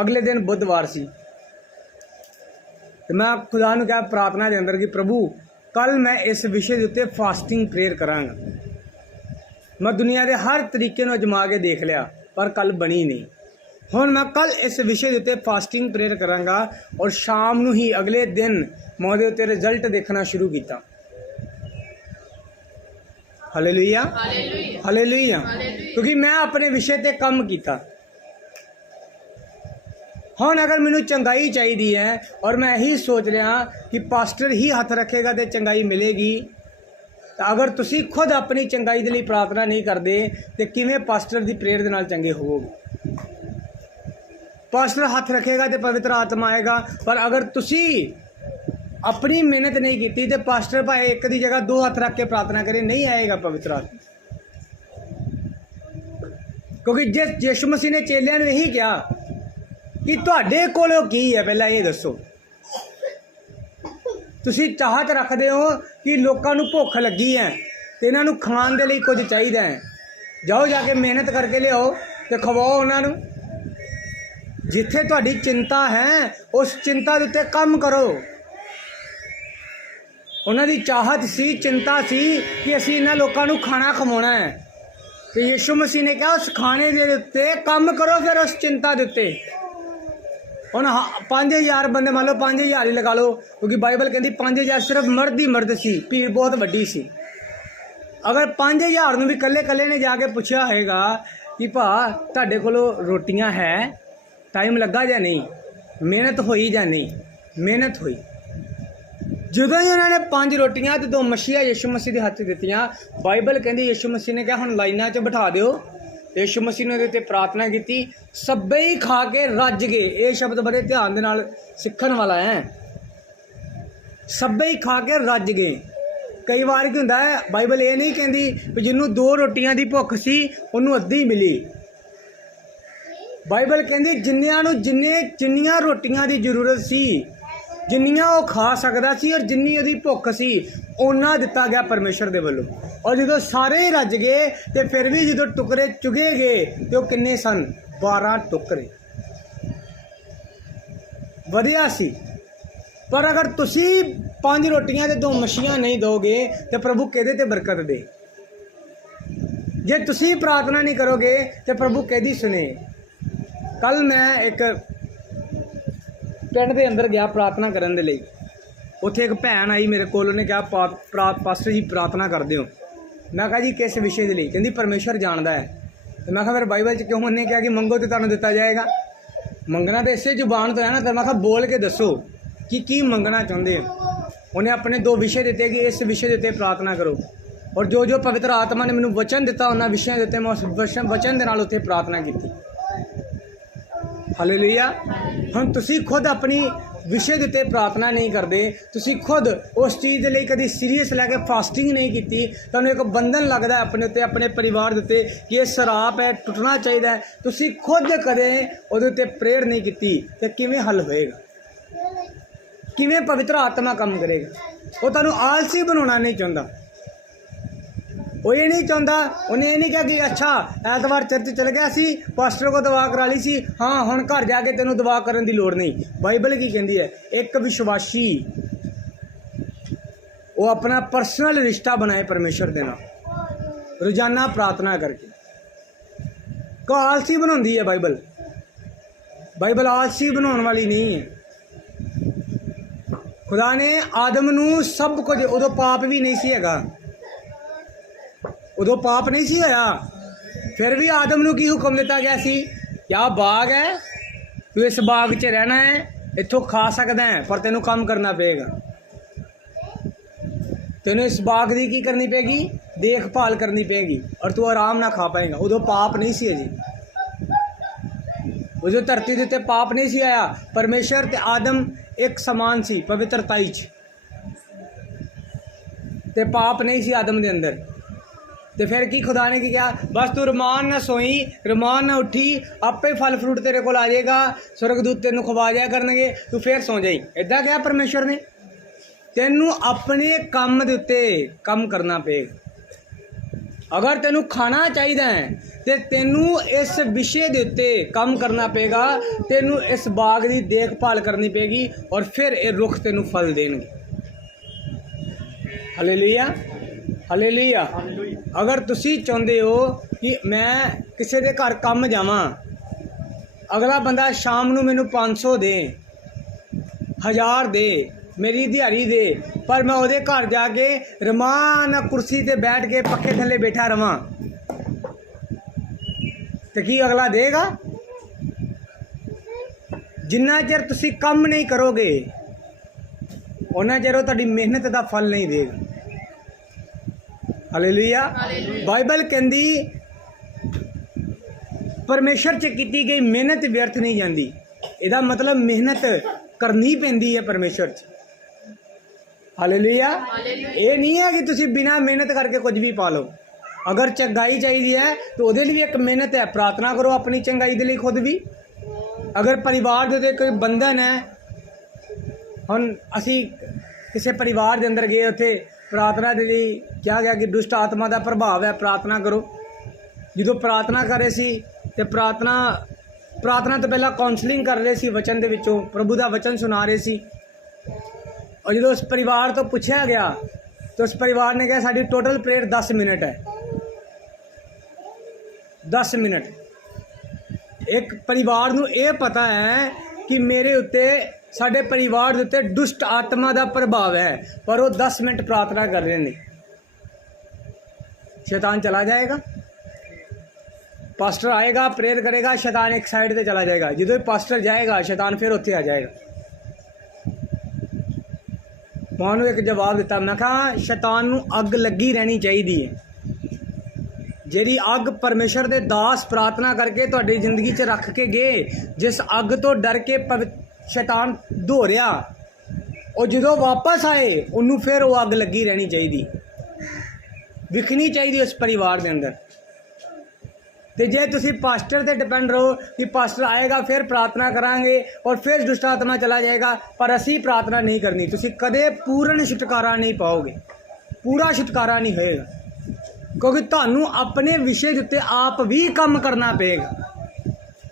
ਅਗਲੇ ਦਿਨ ਬੁੱਧਵਾਰ ਸੀ ਤੇ ਮੈਂ ਖੁਦਾ ਨੂੰ ਕਿਹਾ ਪ੍ਰਾਰਥਨਾ ਦੇ ਅੰਦਰ ਕਿ ਪ੍ਰਭੂ ਕੱਲ ਮੈਂ ਇਸ ਵਿਸ਼ੇ ਦੇ ਉੱਤੇ ਫਾਸਟਿੰਗ ਪ੍ਰੇਅਰ ਕਰਾਂਗਾ। ਮੈਂ ਦੁਨੀਆ ਦੇ ਹਰ ਤਰੀਕੇ ਨੂੰ ਅਜਮਾ ਕੇ ਦੇਖ ਲਿਆ ਪਰ ਕੱਲ ਬਣੀ ਨਹੀਂ। ਹੁਣ ਮੈਂ ਕੱਲ ਇਸ ਵਿਸ਼ੇ ਦੇ ਉੱਤੇ ਫਾਸਟਿੰਗ ਪ੍ਰੇਅਰ ਕਰਾਂਗਾ ਔਰ ਸ਼ਾਮ ਨੂੰ ਹੀ ਅਗਲੇ ਦਿਨ ਮੈਂ ਉਹਦੇ ਉੱਤੇ ਰਿਜ਼ਲਟ ਦੇਖਣਾ ਸ਼ੁਰੂ ਕੀਤਾ। Hallelujah, hallelujah. ਕਿਉਂਕਿ ਮੈਂ ਆਪਣੇ ਵਿਸ਼ੇ ਤੇ ਕੰਮ ਕੀਤਾ। ਹੁਣ ਅਗਰ ਮੈਨੂੰ ਚੰਗਾਈ ਚਾਹੀਦੀ ਹੈ ਔਰ ਮੈਂ ਇਹੀ ਸੋਚ ਰਿਹਾ ਕਿ ਪਾਸਟਰ ਹੀ ਹੱਥ ਰੱਖੇਗਾ ਤੇ ਚੰਗਾਈ ਮਿਲੇਗੀ, ਤਾਂ ਅਗਰ ਤੁਸੀਂ ਖੁਦ ਆਪਣੀ ਚੰਗਾਈ ਦੇ ਲਈ ਪ੍ਰਾਰਥਨਾ ਨਹੀਂ ਕਰਦੇ ਤੇ ਕਿਵੇਂ ਪਾਸਟਰ ਦੀ ਪ੍ਰੇਅਰ ਦੇ ਨਾਲ ਚੰਗੇ ਹੋਵੋਗੇ? ਪਾਸਟਰ ਹੱਥ ਰੱਖੇਗਾ ਤੇ ਪਵਿੱਤਰ ਆਤਮਾ ਆਏਗਾ, ਪਰ ਅਗਰ ਤੁਸੀਂ ਆਪਣੀ ਮਿਹਨਤ ਨਹੀਂ ਕੀਤੀ ਤੇ ਪਾਸਟਰ ਭਾਵੇਂ ਇੱਕ ਦੀ ਜਗ੍ਹਾ 2 ਹੱਥ ਰੱਖ ਕੇ ਪ੍ਰਾਰਥਨਾ ਕਰੇ, ਨਹੀਂ ਆਏਗਾ ਪਵਿੱਤਰ ਆਤਮਾ। ਕਿਉਂਕਿ ਜੇ ਯਿਸੂ ਮਸੀਹ ਨੇ ਚੇਲਿਆਂ ਨੂੰ ਇਹੀ ਕਿਹਾ ਕਿ ਤੁਹਾਡੇ ਕੋਲੋਂ ਕੀ ਹੈ, ਪਹਿਲਾਂ ਇਹ ਦੱਸੋ। ਤੁਸੀਂ ਚਾਹਤ ਰੱਖਦੇ ਹੋ ਕਿ ਲੋਕਾਂ ਨੂੰ ਭੁੱਖ ਲੱਗੀ ਹੈ ਤੇ ਇਹਨਾਂ ਨੂੰ ਖਾਣ ਦੇ ਲਈ ਕੁਝ ਚਾਹੀਦਾ ਹੈ, ਜਾਓ ਜਾ ਕੇ ਮਿਹਨਤ ਕਰਕੇ ਲਿਆਓ ਤੇ ਖਵਾਓ ਉਹਨਾਂ ਨੂੰ। ਜਿੱਥੇ ਤੁਹਾਡੀ ਚਿੰਤਾ ਹੈ ਉਸ ਚਿੰਤਾ ਦੇ ਉੱਤੇ ਕੰਮ ਕਰੋ। ਉਹਨਾਂ ਦੀ ਚਾਹਤ ਸੀ, ਚਿੰਤਾ ਸੀ ਕਿ ਅਸੀਂ ਇਹਨਾਂ ਲੋਕਾਂ ਨੂੰ ਖਾਣਾ ਖਵਾਉਣਾ ਹੈ ਤੇ ਯਿਸੂ ਮਸੀਹ ਨੇ ਕਿਹਾ ਉਸ ਖਾਣੇ ਦੇ ਉੱਤੇ ਕੰਮ ਕਰੋ। ਫਿਰ ਉਸ ਚਿੰਤਾ ਦੇ ਉੱਤੇ ਹੁਣ 5000 ਬੰਦੇ, ਮੰਨ ਲਓ 5000 ਹੀ ਲਗਾ ਲਓ, ਕਿਉਂਕਿ ਬਾਈਬਲ ਕਹਿੰਦੀ 5000 ਸਿਰਫ ਮਰਦ ਹੀ ਮਰਦ ਸੀ, ਭੀੜ ਬਹੁਤ ਵੱਡੀ ਸੀ। ਅਗਰ 5000 ਨੂੰ ਵੀ ਇਕੱਲੇ ਨੇ ਜਾ ਕੇ ਪੁੱਛਿਆ ਹੋਏਗਾ ਕਿ ਭਾ ਤੁਹਾਡੇ ਕੋਲੋਂ ਰੋਟੀਆਂ ਹੈ, ਟਾਈਮ ਲੱਗਾ ਜਾਂ ਨਹੀਂ, ਮਿਹਨਤ ਹੋਈ ਜਾਂ ਨਹੀਂ, ਮਿਹਨਤ ਹੋਈ। ਜਦੋਂ ਹੀ ਉਹਨਾਂ ਨੇ 5 ਰੋਟੀਆਂ ਤੇ 2 ਮੱਛੀਆਂ ਯਿਸੂ ਮਸੀਹ ਦੇ ਹੱਥ ਦਿੱਤੀਆਂ, ਬਾਈਬਲ ਕਹਿੰਦੀ ਯਿਸੂ ਮਸੀਹ ਨੇ ਕਿਹਾ ਹੁਣ ਲਾਈਨਾਂ 'ਚ ਬਿਠਾ ਦਿਓ। ਯਿਸੂ ਮਸੀਹ ਨੇ ਉਹਦੇ ਉੱਤੇ ਪ੍ਰਾਰਥਨਾ ਕੀਤੀ, ਸਭੇ ਹੀ ਖਾ ਕੇ ਰੱਜ ਗਏ। ਇਹ ਸ਼ਬਦ ਬੜੇ ਧਿਆਨ ਦੇ ਨਾਲ ਸਿੱਖਣ ਵਾਲਾ ਹੈ, ਸਭੇ ਹੀ ਖਾ ਕੇ ਰੱਜ ਗਏ। ਕਈ ਵਾਰ ਕੀ ਹੁੰਦਾ ਹੈ, ਬਾਈਬਲ ਇਹ ਨਹੀਂ ਕਹਿੰਦੀ ਵੀ ਜਿਹਨੂੰ 2 ਰੋਟੀਆਂ ਦੀ ਭੁੱਖ ਸੀ ਉਹਨੂੰ ਅੱਧੀ ਮਿਲੀ। ਬਾਈਬਲ ਕਹਿੰਦੀ ਜਿੰਨੀਆਂ ਰੋਟੀਆਂ ਦੀ ਜ਼ਰੂਰਤ ਸੀ, ਜਿੰਨੀਆਂ ਉਹ ਖਾ ਸਕਦਾ ਸੀ ਔਰ ਜਿੰਨੀ ਉਹਦੀ ਭੁੱਖ ਸੀ, ਓਨਾ ਦਿੱਤਾ ਗਿਆ ਪਰਮੇਸ਼ਰ ਦੇ ਵੱਲੋਂ। ਔਰ ਜਦੋਂ ਸਾਰੇ ਹੀ ਰੱਜ ਗਏ ਤੇ ਫਿਰ ਵੀ ਜਦੋਂ ਟੁਕੜੇ ਚੁਗੇ ਗਏ ਤੇ ਉਹ ਕਿੰਨੇ ਸਨ? 12 ਟੁਕੜੇ। ਵਧੀਆ ਸੀ। ਪਰ ਅਗਰ ਤੁਸੀਂ 5 ਰੋਟੀਆਂ ਤੇ 2 ਮੱਛੀਆਂ ਨਹੀਂ ਦੋਗੇ ਤੇ ਪ੍ਰਭੂ ਕਿਹਦੇ ਤੇ ਬਰਕਤ ਦੇ? ਜੇ ਤੁਸੀਂ ਪ੍ਰਾਰਥਨਾ ਨਹੀਂ ਕਰੋਗੇ ਤੇ ਪ੍ਰਭੂ ਕਿਹਦੀ ਸੁਣੇ? ਕੱਲ ਮੈਂ ਇੱਕ ਪਿੰਡ ਦੇ ਅੰਦਰ ਗਿਆ ਪ੍ਰਾਰਥਨਾ ਕਰਨ ਦੇ ਲਈ। ਉੱਥੇ ਇੱਕ ਭੈਣ ਆਈ ਮੇਰੇ ਕੋਲ, ਉਹਨੇ ਕਿਹਾ ਪਾਸਟਰ ਜੀ ਪ੍ਰਾਰਥਨਾ ਕਰਦੇ ਹੋ। ਮੈਂ ਕਿਹਾ ਜੀ ਕਿਸ ਵਿਸ਼ੇ ਦੇ ਲਈ? ਕਹਿੰਦੀ ਪਰਮੇਸ਼ਰ ਜਾਣਦਾ ਹੈ। ਤੇ ਮੈਂ ਕਿਹਾ ਫਿਰ ਬਾਈਬਲ 'ਚ ਕਿਉਂ ਉਹਨੇ ਕਿਹਾ ਕਿ ਮੰਗੋ ਤੇ ਤੁਹਾਨੂੰ ਦਿੱਤਾ ਜਾਏਗਾ? ਮੰਗਣਾ ਤਾਂ ਇਸੇ ਜ਼ੁਬਾਨ ਤੋਂ ਹੈ ਨਾ। ਤਾਂ ਮੈਂ ਕਿਹਾ ਬੋਲ ਕੇ ਦੱਸੋ ਕਿ ਕੀ ਮੰਗਣਾ ਚਾਹੁੰਦੇ ਹੋ। ਉਹਨੇ ਆਪਣੇ 2 ਵਿਸ਼ੇ ਦਿੱਤੇ ਕਿ ਇਸ ਵਿਸ਼ੇ ਦੇ ਉੱਤੇ ਪ੍ਰਾਰਥਨਾ ਕਰੋ, ਔਰ ਜੋ ਪਵਿੱਤਰ ਆਤਮਾ ਨੇ ਮੈਨੂੰ ਵਚਨ ਦਿੱਤਾ ਉਹਨਾਂ ਵਿਸ਼ਿਆਂ ਦੇ ਉੱਤੇ ਮੈਂ ਉਸ ਵਚਨ ਦੇ ਨਾਲ ਉੱਥੇ ਪ੍ਰਾਰਥਨਾ ਕੀਤੀ। ਹਾਲੇਲੂਇਆ। ਹੁਣ ਤੁਸੀਂ ਖੁਦ ਆਪਣੀ ਵਿਸ਼ੇ ਦੇ ਉੱਤੇ ਪ੍ਰਾਰਥਨਾ ਨਹੀਂ ਕਰਦੇ, ਤੁਸੀਂ ਖੁਦ ਉਸ ਚੀਜ਼ ਦੇ ਲਈ ਕਦੀ ਸੀਰੀਅਸ ਲੈ ਕੇ ਫਾਸਟਿੰਗ ਨਹੀਂ ਕੀਤੀ, ਤੁਹਾਨੂੰ ਇੱਕ ਬੰਧਨ ਲੱਗਦਾ ਆਪਣੇ ਉੱਤੇ, ਆਪਣੇ ਪਰਿਵਾਰ ਦੇ ਉੱਤੇ ਕਿ ਇਹ ਸਰਾਪ ਹੈ, ਟੁੱਟਣਾ ਚਾਹੀਦਾ ਹੈ, ਤੁਸੀਂ ਖੁਦ ਕਦੇ ਉਹਦੇ ਉੱਤੇ ਪ੍ਰੇਅਰ ਨਹੀਂ ਕੀਤੀ, ਤੇ ਕਿਵੇਂ ਹੱਲ ਹੋਏਗਾ? ਕਿਵੇਂ ਪਵਿੱਤਰ ਆਤਮਾ ਕੰਮ ਕਰੇਗਾ? ਉਹ ਤੁਹਾਨੂੰ ਆਲਸੀ ਬਣਾਉਣਾ ਨਹੀਂ ਚਾਹੁੰਦਾ। ਉਹ ਇਹ ਨਹੀਂ ਚਾਹੁੰਦਾ, ਉਹਨੇ ਇਹ ਨਹੀਂ ਕਿਹਾ ਕਿ ਅੱਛਾ ਐਤਵਾਰ ਚਰਚ ਚਲ ਗਿਆ ਸੀ, ਪਾਸਟਰ ਕੋ ਦੁਆ ਕਰਾ ਲਈ ਸੀ, ਹਾਂ ਹੁਣ ਘਰ ਜਾ ਕੇ ਤੈਨੂੰ ਦੁਆ ਕਰਨ ਦੀ ਲੋੜ ਨਹੀਂ। ਬਾਈਬਲ ਕੀ ਕਹਿੰਦੀ ਹੈ? ਇੱਕ ਵਿਸ਼ਵਾਸੀ ਉਹ ਆਪਣਾ ਪਰਸਨਲ ਰਿਸ਼ਤਾ ਬਣਾਏ ਪਰਮੇਸ਼ਰ ਦੇ ਨਾਲ, ਰੋਜ਼ਾਨਾ ਪ੍ਰਾਰਥਨਾ ਕਰਕੇ। ਕੋ ਆਲਸੀ ਬਣਾਉਂਦੀ ਹੈ ਬਾਈਬਲ। ਬਾਈਬਲ ਆਲਸੀ ਬਣਾਉਣ ਵਾਲੀ ਨਹੀਂ ਹੈ। ਖੁਦਾ ਨੇ ਆਦਮ ਨੂੰ ਸਭ ਕੁਝ, ਉਦੋਂ ਪਾਪ ਵੀ ਨਹੀਂ ਸੀ ਹੈਗਾ, ਉਦੋਂ ਪਾਪ ਨਹੀਂ ਸੀ ਹੋਇਆ, ਫਿਰ ਵੀ ਆਦਮ ਨੂੰ ਕੀ ਹੁਕਮ ਦਿੱਤਾ ਗਿਆ ਸੀ? ਕਿ ਆਹ ਬਾਗ ਹੈ, ਤੂੰ ਇਸ ਬਾਗ 'ਚ ਰਹਿਣਾ ਹੈ, इत्थों खा सकदा है, पर तेनों काम करना पेगा। तेनों इस बाग की की करनी पेगी, देखभाल करनी पेगी, और तू आराम ना खा पाएगा। उदों पाप नहीं सी अजी, उदों धरती के उत्ते पाप नहीं सी आया। परमेश्वर ते आदम एक समान सी पवित्रताई च, ते पाप नहीं सी आदम दे अंदर। तो फिर की खुदा ने की कहा, बस तू रमान ना सोई, रमान ना उठी, आपे फल फ्रूट तेरे को आ जाएगा, स्वर्गदूत तेनों खवा जाया करनगे, तू फिर सो जाई। इदा कहा परमेश्वर ने। तेनों अपने काम दे उत्ते काम करना पेगा। अगर तेनों खाना चाहिए है तो तेनों इस विषय के उत्ते काम करना पेगा, तेनों इस बाग की देखभाल करनी पेगी, और फिर ये रुख तेनों फल देंगे। Hallelujah, hallelujah. अगर तुसी चाहते हो कि मैं किसी के घर काम जावां, अगला बंदा शाम को मैनू 500 दे, 1000 दे, मेरी दिहाड़ी दे, पर मैं उहदे घर जाके रमान कुर्सी ते बैठ के पक्खे थले बैठा रवां, तो की अगला देगा? जिन्ना चिर तुसी काम नहीं करोगे उन्ना चिर तुहाडी मेहनत का फल नहीं देगा। हालेलुया। बाइबल कहती परमेश्वर च की गई मेहनत व्यर्थ नहीं जाती। इसका मतलब मेहनत करनी पैंदी है परमेश्वर च। हालेलुया। ये नहीं है कि तुसी बिना मेहनत करके कुछ भी पा लो। अगर चंगाई चाहिए है तो वो भी एक मेहनत है, प्रार्थना करो अपनी चंगाई के लिए खुद भी। अगर परिवार के कोई बंधन है, हम असी किसी परिवार के अंदर गए, उत्थे प्रार्थना के लिए क्या गया कि दुष्ट आत्मा का प्रभाव है, प्रार्थना करो। जो प्रार्थना कर रहे सी ते प्रार्थना तो पहला काउंसलिंग कर रहे सी, वचन के विचों प्रभु का वचन सुना रहे सी। और जो उस परिवार तो पूछा गया तो उस परिवार ने कहा साड़ी टोटल प्रेयर 10 मिनट है। 10 मिनट। एक परिवार नूं ये पता है कि मेरे उत्ते साडे परिवार के उत्ते दुष्ट आत्मा का प्रभाव है, पर वो 10 मिनट प्रार्थना कर रहे हैं, शैतान चला जाएगा। पास्टर आएगा, प्रेयर करेगा, शैतान एक साइड पे चला जाएगा। जो पास्टर जाएगा शैतान फिर उत्थे आ जाएगा। तुहानू एक जवाब दिता, मैं कहा शैतान नू अग लगी रहनी चाहिए है। ਜਿਹੜੀ अग परमेश्वर के दास प्रार्थना करके तुहाडी जिंदगी च रख के गए, जिस अग तो डर के शैतान दौड़िया, और जो वापस आए उन्होंने फिर वो अग लगी रहनी चाहिए, विखनी चाहिए उस परिवार के अंदर। तो जे तुसी पास्टर से डिपेंड रहो कि पास्टर आएगा फिर प्रार्थना करांगे और फिर दुष्ट आत्मा चला जाएगा, पर असी प्रार्थना नहीं करनी, तुसी कदे पूर्ण छुटकारा नहीं पाओगे, पूरा छुटकारा नहीं होएगा, क्योंकि तुहानू अपने विषय के उत्ते आप भी काम करना पेगा।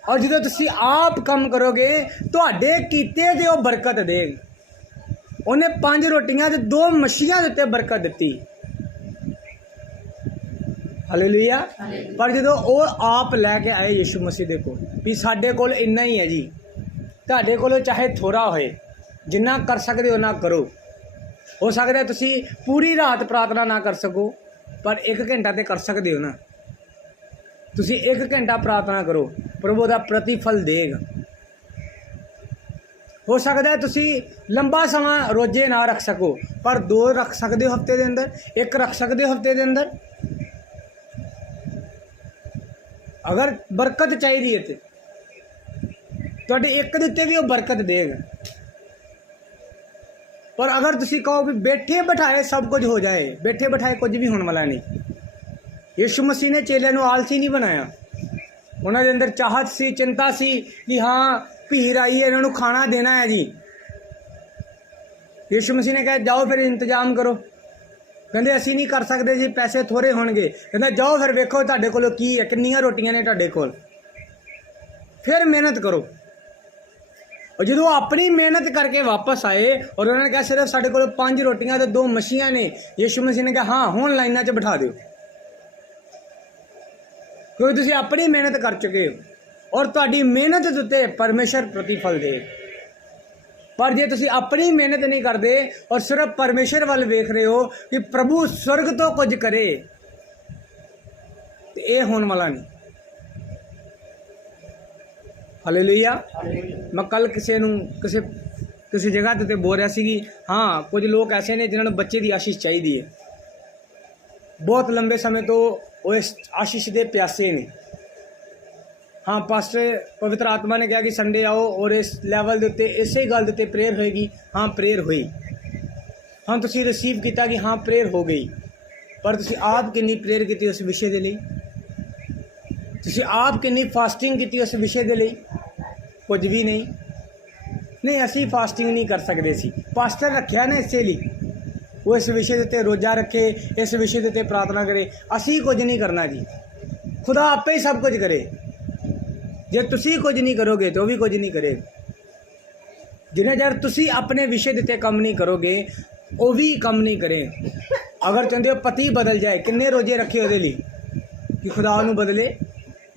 और जो तुसी आप काम करोगे तुहाडे कीते ते ओह बरकत देगा। उन्हें 5 रोटियां ते 2 मछलियां दे उत्ते बरकत दिती। हालेलुया। पर जो वो आप लैके आए यीशु मसीह दे कोल भी साडे कोल इन्ना ही है जी, तुहाडे कोल चाहे थोड़ा होए, जिन्ना कर सकते हो ना करो। हो सकता है तुसी पूरी रात प्रार्थना ना कर सको, पर 1 घंटा तो कर सकते हो ना। तुसी 1 घंटा प्रार्थना करो, प्रभु का प्रतिफल देगा। हो सकता है तुसी लंबा समय रोजे ना रख सको, पर 2 रख सकते हो हफ्ते के अंदर, 1 रख सकते हो हफ्ते के अंदर। अगर बरकत चाहिए तो तुहाडे 1 दे उत्ते भी वो बरकत देगा। पर अगर तुसी कहो भी बैठे बिठाए सब कुछ हो जाए, बैठे बिठाए कुछ भी होने वाला नहीं। यीशु मसीह ने चेलियां नूं आलसी नहीं बनाया, उन्होंने अंदर चाहत सी, चिंता सी कि हाँ भीड़ आई है, इन्होंने खाना देना है जी। यीशु मसीह ने कहा जाओ फिर इंतजाम करो, कहते असी नहीं कर सकते जी, पैसे थोड़े होणगे। कहते जाओ फिर वेखो तुहाडे कोल की है, कितनियां रोटियां ने तुहाडे कोल, फिर मेहनत करो। और जो अपनी मेहनत करके वापस आए और उन्होंने कहा सिर्फ साढ़े को 5 रोटियां तो 2 मछलियां ने, यीशु मसीह ने कहा हाँ हुण लाइना च बिठा दो, क्योंकि तुसीं अपनी मेहनत कर चुके हो और तुहाडी मेहनत के उत्ते परमेश्वर प्रतिफल दे। पर जे तुसीं अपनी मेहनत नहीं करते और सिर्फ परमेश्वर वाल वेख रहे हो कि प्रभु स्वर्ग तो कुछ करे, तो यह होने वाला नहीं। ਹਾਲੇਲੂਇਆ। ਮੈਂ ਕੱਲ ਕਿਸੇ ਜਗ੍ਹਾ ਤੇ ਬੋਲ ਰਿਹਾ ਸੀ ਕਿ ਹਾਂ ਕੁਝ ਲੋਕ ਐਸੇ ਨੇ ਜਿਨ੍ਹਾਂ ਨੂੰ ਬੱਚੇ ਦੀ ਆਸ਼ੀਸ਼ ਚਾਹੀਦੀ ਹੈ, ਬਹੁਤ ਲੰਬੇ ਸਮੇਂ ਤੋਂ ਉਹ ਇਸ ਆਸ਼ੀਸ਼ ਦੇ ਪਿਆਸੇ ਨੇ। हाँ पास्टर पवित्र आत्मा ने कहा कि संडे आओ और इस लैवल के उत्ते इसे गल के प्रेयर होएगी। हाँ प्रेयर हुई, हाँ तुसी रिसीव किया कि हाँ प्रेयर हो गई, पर तुसी आप कितनी प्रेयर की उस विषय के लिए, तुसी आप कितनी फास्टिंग की उस विषय के लिए? कुछ भी नहीं असी फास्टिंग नहीं कर सकते सी। पास्टर रखा ना इसे लिए वो इस विषय के उत्ते रोज़ा रखे, इस विषय के उत्ते प्रार्थना करे। असी कुछ नहीं करना जी, खुदा आपे ही सब कुछ करे। जे तुसी कुछ नहीं करोगे तो भी कुछ नहीं करेगा। जिन्हें जर तुसी अपने विषय देते कम नहीं करोगे वो भी कम नहीं करे। अगर चाहते हो पति बदल जाए, किन्ने रोजे रखे वो कि खुदा नूं बदले।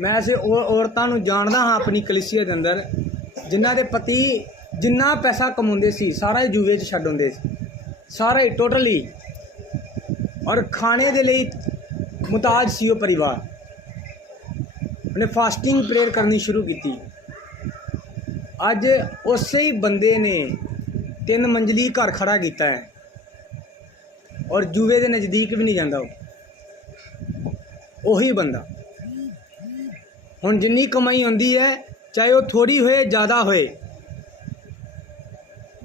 मैं ऐसे औरतों नूं जानदा हाँ अपनी कलीसिया के अंदर जिन्हां दे पति जिन्ना पैसा कमाउंदे सी सारा ही जुए च छड्ड आउंदे सी, सारा ही टोटली, और खाने दे लई मुताज सी वो परिवार। उन्हें फास्टिंग प्रेयर करनी शुरू की। अज उस ही बंदे ने 3 मंजिली घर खड़ा किया है और जुए के नज़दीक भी नहीं जाता। वही बंदा हुण जिन्नी कमाई आती है, चाहे वह थोड़ी होए ज़्यादा होए,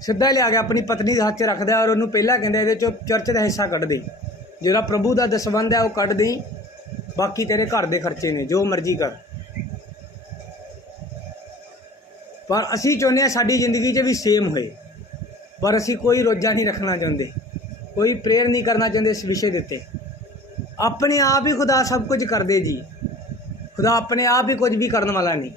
सीधा लिया के अपनी पत्नी के हाथ च रखता और उन्होंने पहला कहता ये चर्च का हिस्सा कट दे, जो प्रभु का दसबंध है वह कट दी, बाकी तेरे घर के खर्चे ने जो मर्जी कर। पर असी चाहते हैं साड़ी जिंदगी च भी सेम होए, पर असी कोई रोज़ा नहीं रखना चाहते, कोई प्रेयर नहीं करना चाहते इस विषय के उत्ते। अपने आप ही खुदा सब कुछ कर दे जी। खुदा अपने आप ही कुछ भी करने वाला नहीं।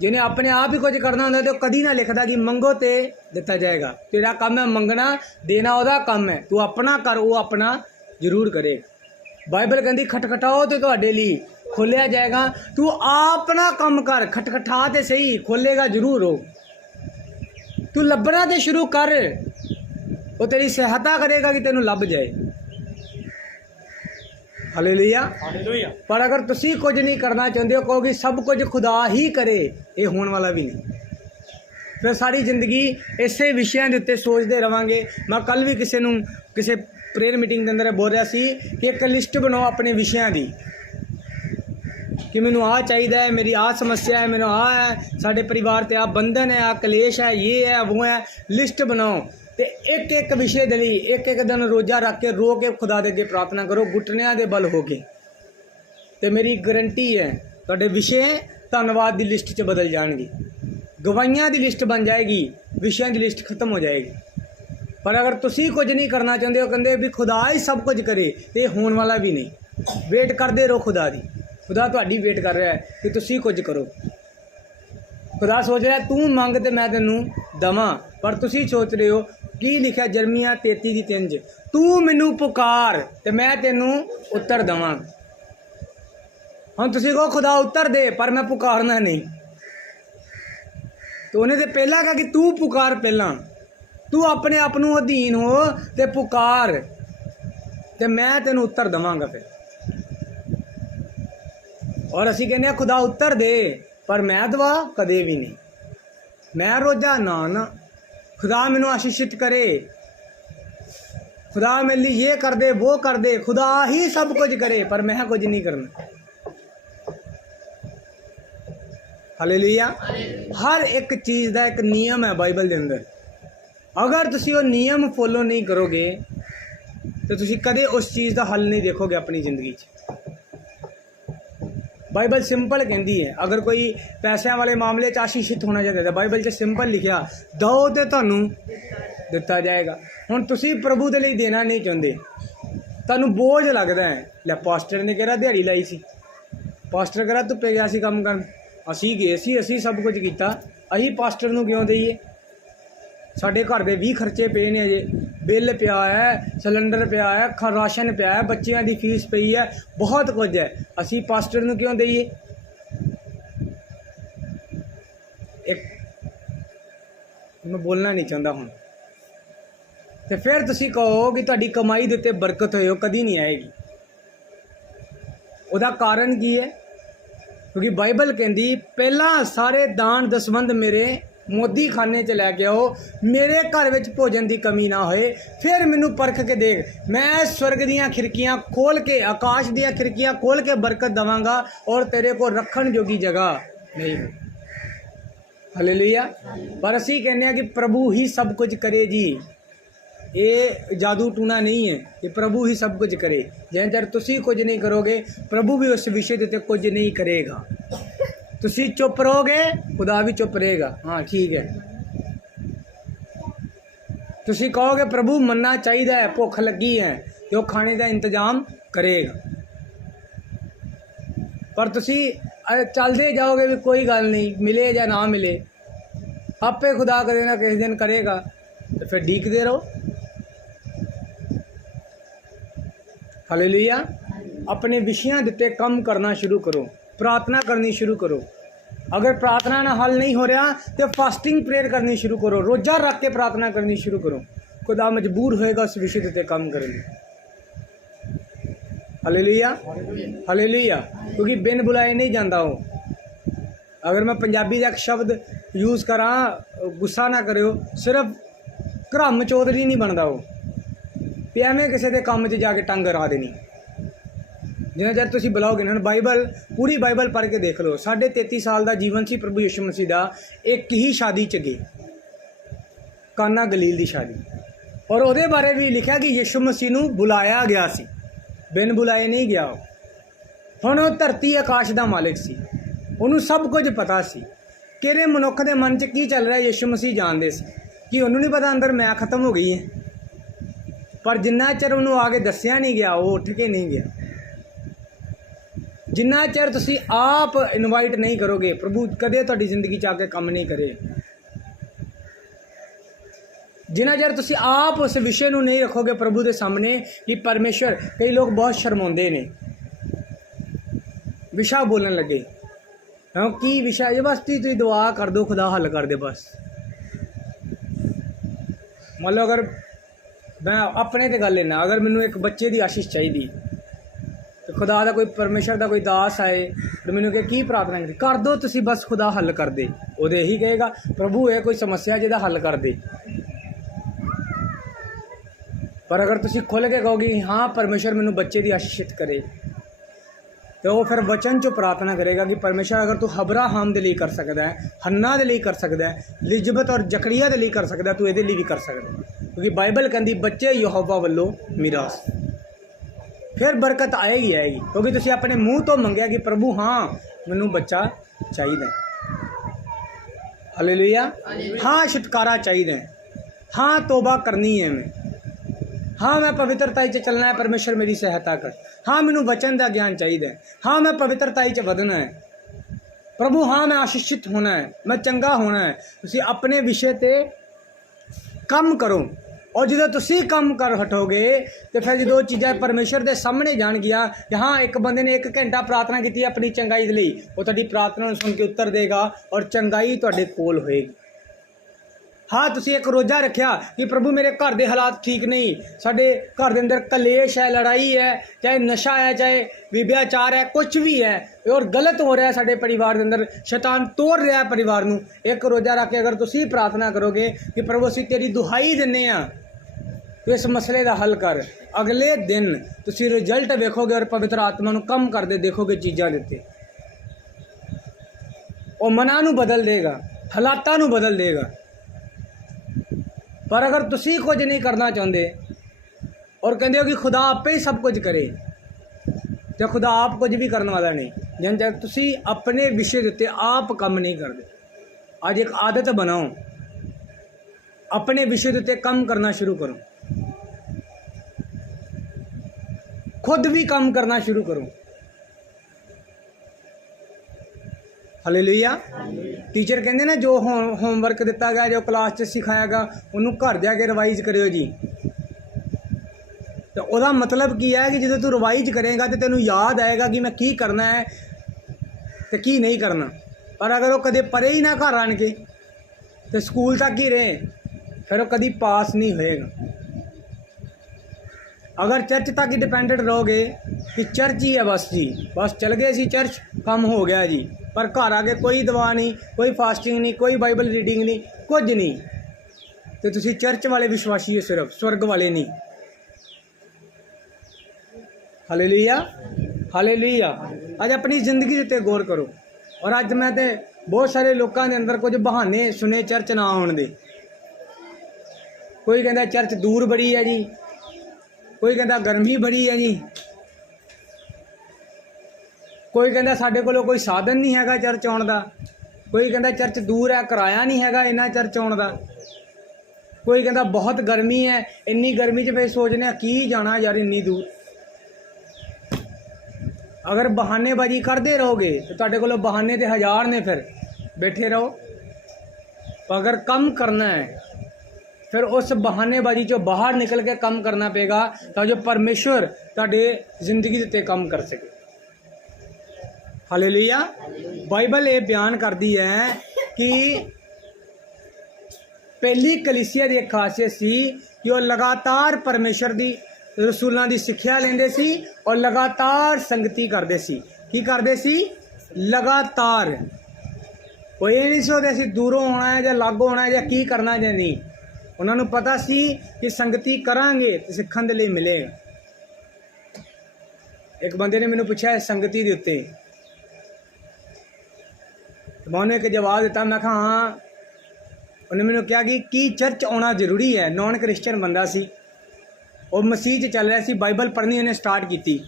जिन्हें अपने आप ही कुछ करना होंगे तो कभी ना लिखता कि मंगो तो दिता जाएगा। तेरा काम है मंगना, देना वह काम है, तू अपना कर, वो अपना जरूर करे। बाइबल कहती खटखटाओ तो तुहाडे लिए खोलिया जाएगा। तू अपना काम कर, खटखटा तो सही, खोलेगा जरूर हो। तू लभना तो शुरू कर, वो तेरी सहायता करेगा कि तेनू लभ जाए। हालेलुया। पर अगर तुसी कुछ नहीं करना चाहते हो, कहोगे सब कुछ खुदा ही करे, ये होने वाला भी नहीं। फिर सारी जिंदगी इसे विषयों के उत्ते सोचते रहांगे। मैं कल भी किसी प्रेयर मीटिंग के अंदर बोल रहा सी कि एक लिस्ट बनाओ अपने विषयों की कि मैनू आ चाहिए है, मेरी आ समस्या है, मैनू आ है, साढ़े परिवार ते आ बंधन है, आ कलेश है, ये है वो है। लिस्ट बनाओ तो एक एक विषय के लिए एक एक दिन रोज़ा रख के रो के खुदा दे अगे प्रार्थना करो, घुटनिया के बल हो के। तो मेरी गारंटी है तुहाडे विषय धन्नवाद की लिस्ट च बदल जाएंगे, गवाइयां की लिस्ट बन जाएगी, विषयों की लिस्ट खत्म हो जाएगी। पर अगर तुसी कुछ नहीं करना चाहते हो, कहते भी खुदा ही सब कुछ करे, तो ये होने वाला भी नहीं। वेट करते रहो खुदा की, खुदा तुहाडी वेट कर रहा है कि तुसी कुछ करो। खुदा सोच रहा है तू मंग तो मैं तेनू दवां, पर तुसी सोच रहे हो की लिखा जरमिया 33:3 तू मैनू पुकार तो मैं तेनू उत्तर दवां। हम तुसी कहो खुदा उत्तर दे, पर मैं पुकारना नहीं। तो उन्हें तो पहला कहा कि तू पुकार, पहला तू अपने आप नू अधीन हो ते पुकार, ते मैं तेनू उत्तर दवांगा। फिर और असी कहने खुदा उत्तर दे, पर मैं दवा कदे भी नहीं। मैं रोज़ा ना खुदा मैनू आशीषित करे, खुदा मेरे लिए ये कर दे वो कर दे, खुदा ही सब कुछ करे, पर मैं कुछ नहीं करना। हालेलुया। हर एक चीज़ का एक नियम है बाइबल के अंदर। अगर तुसी वो नियम फॉलो नहीं करोगे तो तुसी कदे उस चीज़ का हल नहीं देखोगे अपनी ज़िंदगी च। बाइबल सिंपल कहती है, अगर कोई पैसों वाले मामले च आशीषित होना चाहता है, बाइबल च सिंपल लिखा दो तो तुहानू दिता जाएगा। हुण तुसी प्रभु के लिए देना नहीं चाहते, तुहानू बोझ लगता है, लै पास्टर ने कहा दिहाड़ी लाई सी, पास्टर कहा धुप्पे गया सी काम करन, असी गए सी, असी सब कुछ किया, असी पास्टर नू क्यों दईए? साढ़े घर के 20 खर्चे पे ने, अजे बिल पिया है, सिलेंडर पिया है, राशन पिया है, बच्चों की फीस पई है, बहुत कुछ है, असी पास्टर नू क्यों दईए? एक मैं बोलना नहीं चाहता हूँ। तो फिर तुसी कहो कि तुहाडी कमाई दे उत्ते बरकत होए, कदी नहीं आएगी। उहदा कारण की है? क्योंकि बाइबल कहती पहला सारे दान दसवंध मेरे मोदी खाने च लैके आओ, मेरे घर में भोजन की कमी ना होए, फिर मैनू परख के देख, मैं स्वर्ग दियाँ खिड़कियाँ खोल के, आकाश दियाँ खिड़कियाँ खोल के बरकत देवांगा और तेरे को रखण जोगी जगह नहीं हो। हालेलुया। पर असी कहने कि प्रभु ही सब कुछ करे जी, ये जादू टूना नहीं है, ये प्रभु ही सब कुछ करे। जिन्ने चਿਰ तुसी कुछ नहीं करोगे प्रभु भी उस विषय के कुछ नहीं करेगा। तुसी चुप रहोगे खुदा भी चुप रहेगा। हाँ ठीक है। तुसी कहोगे प्रभु मन्ना चाहिए है, भुख लगी है, तो खाने का इंतजाम करेगा। पर तुसी चलते जाओगे भी कोई गल नहीं, मिले या ना मिले आपे खुदा करे ना किसी दिन करेगा, तो फिर डीकते रहो। हालेलुया। अपने विषयों दिते कम करना शुरू करो, प्रार्थना करनी शुरू करो। अगर प्रार्थना ना हल नहीं हो रहा तो फास्टिंग प्रेयर करनी शुरू करो, रोज़ा रख के प्रार्थना करनी शुरू करो। खुदा मजबूर होएगा उस विषय दिते कम करने। Hallelujah hallelujah. क्योंकि बिन बुलाए नहीं जाता हो। अगर मैं पंजाबी का एक शब्द यूज़ करा, गुस्सा ना करो, सिर्फ घरम चौधरी नहीं बनता वो, एवें किसी के काम जाके टंग रा देनी। जिन्ना चਿਰ तुसीं बुलाओगे ना, बाइबल पूरी बाइबल पढ़ के देख लो। 33.5 साल का जीवन सी प्रभु यीशु मसीह का, एक ही शादी च गए, काना गलील की शादी, और वो बारे भी लिखा कि यीशु मसीह नूं बुलाया गया सी, बिन बुलाए नहीं गया। हुण वो धरती आकाश का मालिक सी, उन्होंने सब कुछ पता सी कि मनुख के मन च की चल रहा। यीशु मसीह जानते सी कि उन्होंने नहीं पता अंदर मैं खत्म हो गई है, पर जिन्ना चਿਰ उन्होंने आके दसिया नहीं गया वो उठ के नहीं गया। जिन्ना चਿਰ तुसी आप इनवाइट नहीं करोगे प्रभु कदे तुहाडी जिंदगी च आके काम नहीं करे। जिन्ना चਿਰ तुसी आप उस विषय नूं नहीं रखोगे प्रभु के सामने कि परमेश्वर, कई लोग बहुत शर्माते ने विषय बोलने लगे, हाँ की विषय है, बस तुम दुआ कर दो खुदा हल कर दे बस। मान लो अगर मैं अपने ते गल लेना, अगर मैनू एक बच्चे की आशीष चाहिए तो खुदा का कोई परमेश्वर का कोई दास आए तो मैनू कहे की प्रार्थना कर दो तुसी बस खुदा हल कर दे, वो यही कहेगा प्रभु है कोई समस्या जिहदा हल कर दे। पर अगर तुसी खुल के कहोगे हाँ परमेश्वर मैनू बच्चे की आशीषित करे, तो वो फिर वचन चो प्रार्थना करेगा कि परमेश्वर अगर तू अब्राहम के लिए कर सकता है, हन्ना के लिए कर सकता है, इलिजबत और जकरिया के लिए कर सकता है, तू ये लिए भी कर सकता है। क्योंकि बाइबल कहती बच्चे यहोवा वालों मीरास, फिर बरकत आएगी आएगी। क्योंकि तुसी अपने मुँह तो मंगया कि प्रभु हाँ मैनू बच्चा चाहिए, हालेलुया, हाँ छुटकारा चाहिए, हाँ तोबा करनी है मैं, हाँ मैं पवित्रताई च चलना है, परमेश्वर मेरी सहायता कर, हाँ मैनू वचन का ज्ञान चाहिए, हाँ मैं पवित्रताई च वधना है, प्रभु हाँ मैं आशीषित होना है, मैं चंगा होना है। तुसी अपने विषय ते कम करो, और जो तुसी कम कर हटोगे तो फिर जो चीज़ा परमेश्वर के सामने जान गया कि हाँ एक बंदे ने 1 घंटा प्रार्थना की अपनी चंगाई के लिए, वो तुहाडी प्रार्थना सुन के उत्तर देगा और चंगाई तुहाडे कोल होएगी। हाँ तुसी एक रोज़ा रखा कि प्रभु मेरे घर के हालात ठीक नहीं, साडे घर के अंदर कलेश है, लड़ाई है, चाहे नशा है, चाहे विभ्याचार है, कुछ भी है और गलत हो रहा है साडे परिवार के अंदर, शैतान तोड़ रहा है परिवार नूं। एक रोज़ा रख के अगर तुसी प्रार्थना करोगे कि प्रभु असीं तेरी दुहाई दिन्ने आ तो इस मसले का हल कर, अगले दिन तुसी रिजल्ट वेखोगे और पवित्र आत्मा नूं कम करदे देखोगे चीज़ां दे उत्ते, वो मनां नूं बदल देगा, हालातां नूं बदल देगा। पर अगर तुसी कुछ नहीं करना चाहते और कहते हो कि खुदा आपे ही सब कुछ करे, तो खुदा आप कुछ भी करने वाला नहीं, जिन तक तुसी अपने विषय के उत्ते आप काम नहीं करते। आज एक आदत बनाओ, अपने विषय के उत्ते काम करना शुरू करो, खुद भी काम करना शुरू करो। हालेलुया। टीचर कहते ना जो होमवर्क दिता गया, जो क्लास च सिखाया गया, उन्होंने घर जाके रिवाइज करो जी। तो वह मतलब की है कि जो तू रिवाइज करेगा तो तेनों याद आएगा कि मैं की करना है तो की नहीं करना। पर अगर वो कदे परे ही ना घर आन के तो स्कूल तक ही रहे, फिर वो कभी पास नहीं होएगा। अगर चर्च तक ही डिपेंडेंट रहोगे कि चर्च ही है बस जी, बस चल गए सी चर्च, ਕੰਮ ਹੋ ਗਿਆ ਜੀ, ਪਰ ਘਰ ਆ ਕੇ ਕੋਈ ਦਵਾ ਨਹੀਂ, ਕੋਈ ਫਾਸਟਿੰਗ ਨਹੀਂ, ਕੋਈ ਬਾਈਬਲ ਰੀਡਿੰਗ ਨਹੀਂ, ਕੁਝ ਨਹੀਂ। ਤੇ ਤੁਸੀਂ ਚਰਚ ਵਾਲੇ ਵਿਸ਼ਵਾਸੀ ਹੋ, ਸਿਰਫ ਸਵਰਗ ਵਾਲੇ ਨਹੀਂ। Hallelujah, hallelujah. ਅੱਜ ਆਪਣੀ ਜ਼ਿੰਦਗੀ ਦੇ ਉੱਤੇ ਗੌਰ ਕਰੋ। ਔਰ ਅੱਜ ਮੈਂ ਤੇ ਬਹੁਤ ਸਾਰੇ ਲੋਕਾਂ ਦੇ ਅੰਦਰ ਕੁਝ ਬਹਾਨੇ ਸੁਣੇ ਚਰਚ ਨਾ ਆਉਣ ਦੇ। ਕੋਈ ਕਹਿੰਦਾ ਚਰਚ ਦੂਰ ਬੜੀ ਹੈ ਜੀ, ਕੋਈ ਕਹਿੰਦਾ ਗਰਮੀ ਬੜੀ ਹੈ ਜੀ, ਕੋਈ ਕਹਿੰਦਾ ਸਾਡੇ ਕੋਲੋਂ ਕੋਈ ਸਾਧਨ ਨਹੀਂ ਹੈਗਾ ਚਰਚ ਆਉਣ ਦਾ, ਕੋਈ ਕਹਿੰਦਾ ਚਰਚ ਦੂਰ ਹੈ, ਕਿਰਾਇਆ ਨਹੀਂ ਹੈਗਾ ਇੰਨਾ ਚਰਚ ਆਉਣ ਦਾ, ਕੋਈ ਕਹਿੰਦਾ ਬਹੁਤ ਗਰਮੀ ਹੈ, ਇੰਨੀ ਗਰਮੀ 'ਚ ਫਿਰ ਸੋਚਦੇ ਆ ਕੀ ਜਾਣਾ ਯਾਰ ਇੰਨੀ ਦੂਰ। ਅਗਰ ਬਹਾਨੇਬਾਜ਼ੀ ਕਰਦੇ ਰਹੋਗੇ ਤਾਂ ਤੁਹਾਡੇ ਕੋਲੋਂ ਬਹਾਨੇ ਤੇ ਹਜ਼ਾਰ ਨੇ, ਫਿਰ ਬੈਠੇ ਰਹੋ। ਅਗਰ ਕੰਮ ਕਰਨਾ ਹੈ ਫਿਰ ਉਸ ਬਹਾਨੇਬਾਜ਼ੀ 'ਚੋਂ ਬਾਹਰ ਨਿਕਲ ਕੇ ਕੰਮ ਕਰਨਾ ਪਏਗਾ, ਤਾਂ ਜੋ ਪਰਮੇਸ਼ਵਰ ਤੁਹਾਡੇ ਜ਼ਿੰਦਗੀ ਦੇ ਉੱਤੇ ਕੰਮ ਕਰ ਸਕੇ। ਹਾਲੇਲੂਇਆ। ਬਾਈਬਲ ਇਹ ਬਿਆਨ ਕਰਦੀ ਹੈ ਕਿ ਪਹਿਲੀ ਕਲੀਸਿਆ ਦੀ ਇੱਕ ਖਾਸੀਅਤ ਸੀ ਕਿ ਉਹ ਲਗਾਤਾਰ ਪਰਮੇਸ਼ਰ ਦੀ ਰਸੂਲਾਂ ਦੀ ਸਿੱਖਿਆ ਲੈਂਦੇ ਸੀ ਔਰ ਲਗਾਤਾਰ ਸੰਗਤੀ ਕਰਦੇ ਸੀ। ਕੀ ਕਰਦੇ ਸੀ? ਲਗਾਤਾਰ। ਕੋਈ ਇਹ ਨਹੀਂ ਸੋਚਦੇ ਅਸੀਂ ਦੂਰੋਂ ਆਉਣਾ ਹੈ ਜਾਂ ਲਾਗੋਂ ਆਉਣਾ ਹੈ ਜਾਂ ਕੀ ਕਰਨਾ ਜਾਂ ਨਹੀਂ। ਉਹਨਾਂ ਨੂੰ ਪਤਾ ਸੀ ਕਿ ਸੰਗਤੀ ਕਰਾਂਗੇ ਤੇ ਸਿੱਖਣ ਦੇ ਲਈ ਮਿਲੇਗਾ। ਇੱਕ ਬੰਦੇ ਨੇ ਮੈਨੂੰ ਪੁੱਛਿਆ ਸੰਗਤੀ ਦੇ ਉੱਤੇ, ਮੈਂ ਉਹਨੇ ਇੱਕ ਜਵਾਬ ਦਿੱਤਾ। ਮੈਂ ਕਿਹਾ ਹਾਂ। ਉਹਨੇ ਮੈਨੂੰ ਕਿਹਾ ਕਿ ਕੀ ਚਰਚ ਆਉਣਾ ਜ਼ਰੂਰੀ ਹੈ? ਨੌਨ ਕ੍ਰਿਸਚਨ ਬੰਦਾ ਸੀ, ਉਹ ਮਸੀਹ 'ਚ ਚੱਲ ਰਿਹਾ ਸੀ, ਬਾਈਬਲ ਪੜ੍ਹਨੀ ਉਹਨੇ ਸਟਾਰਟ ਕੀਤੀ।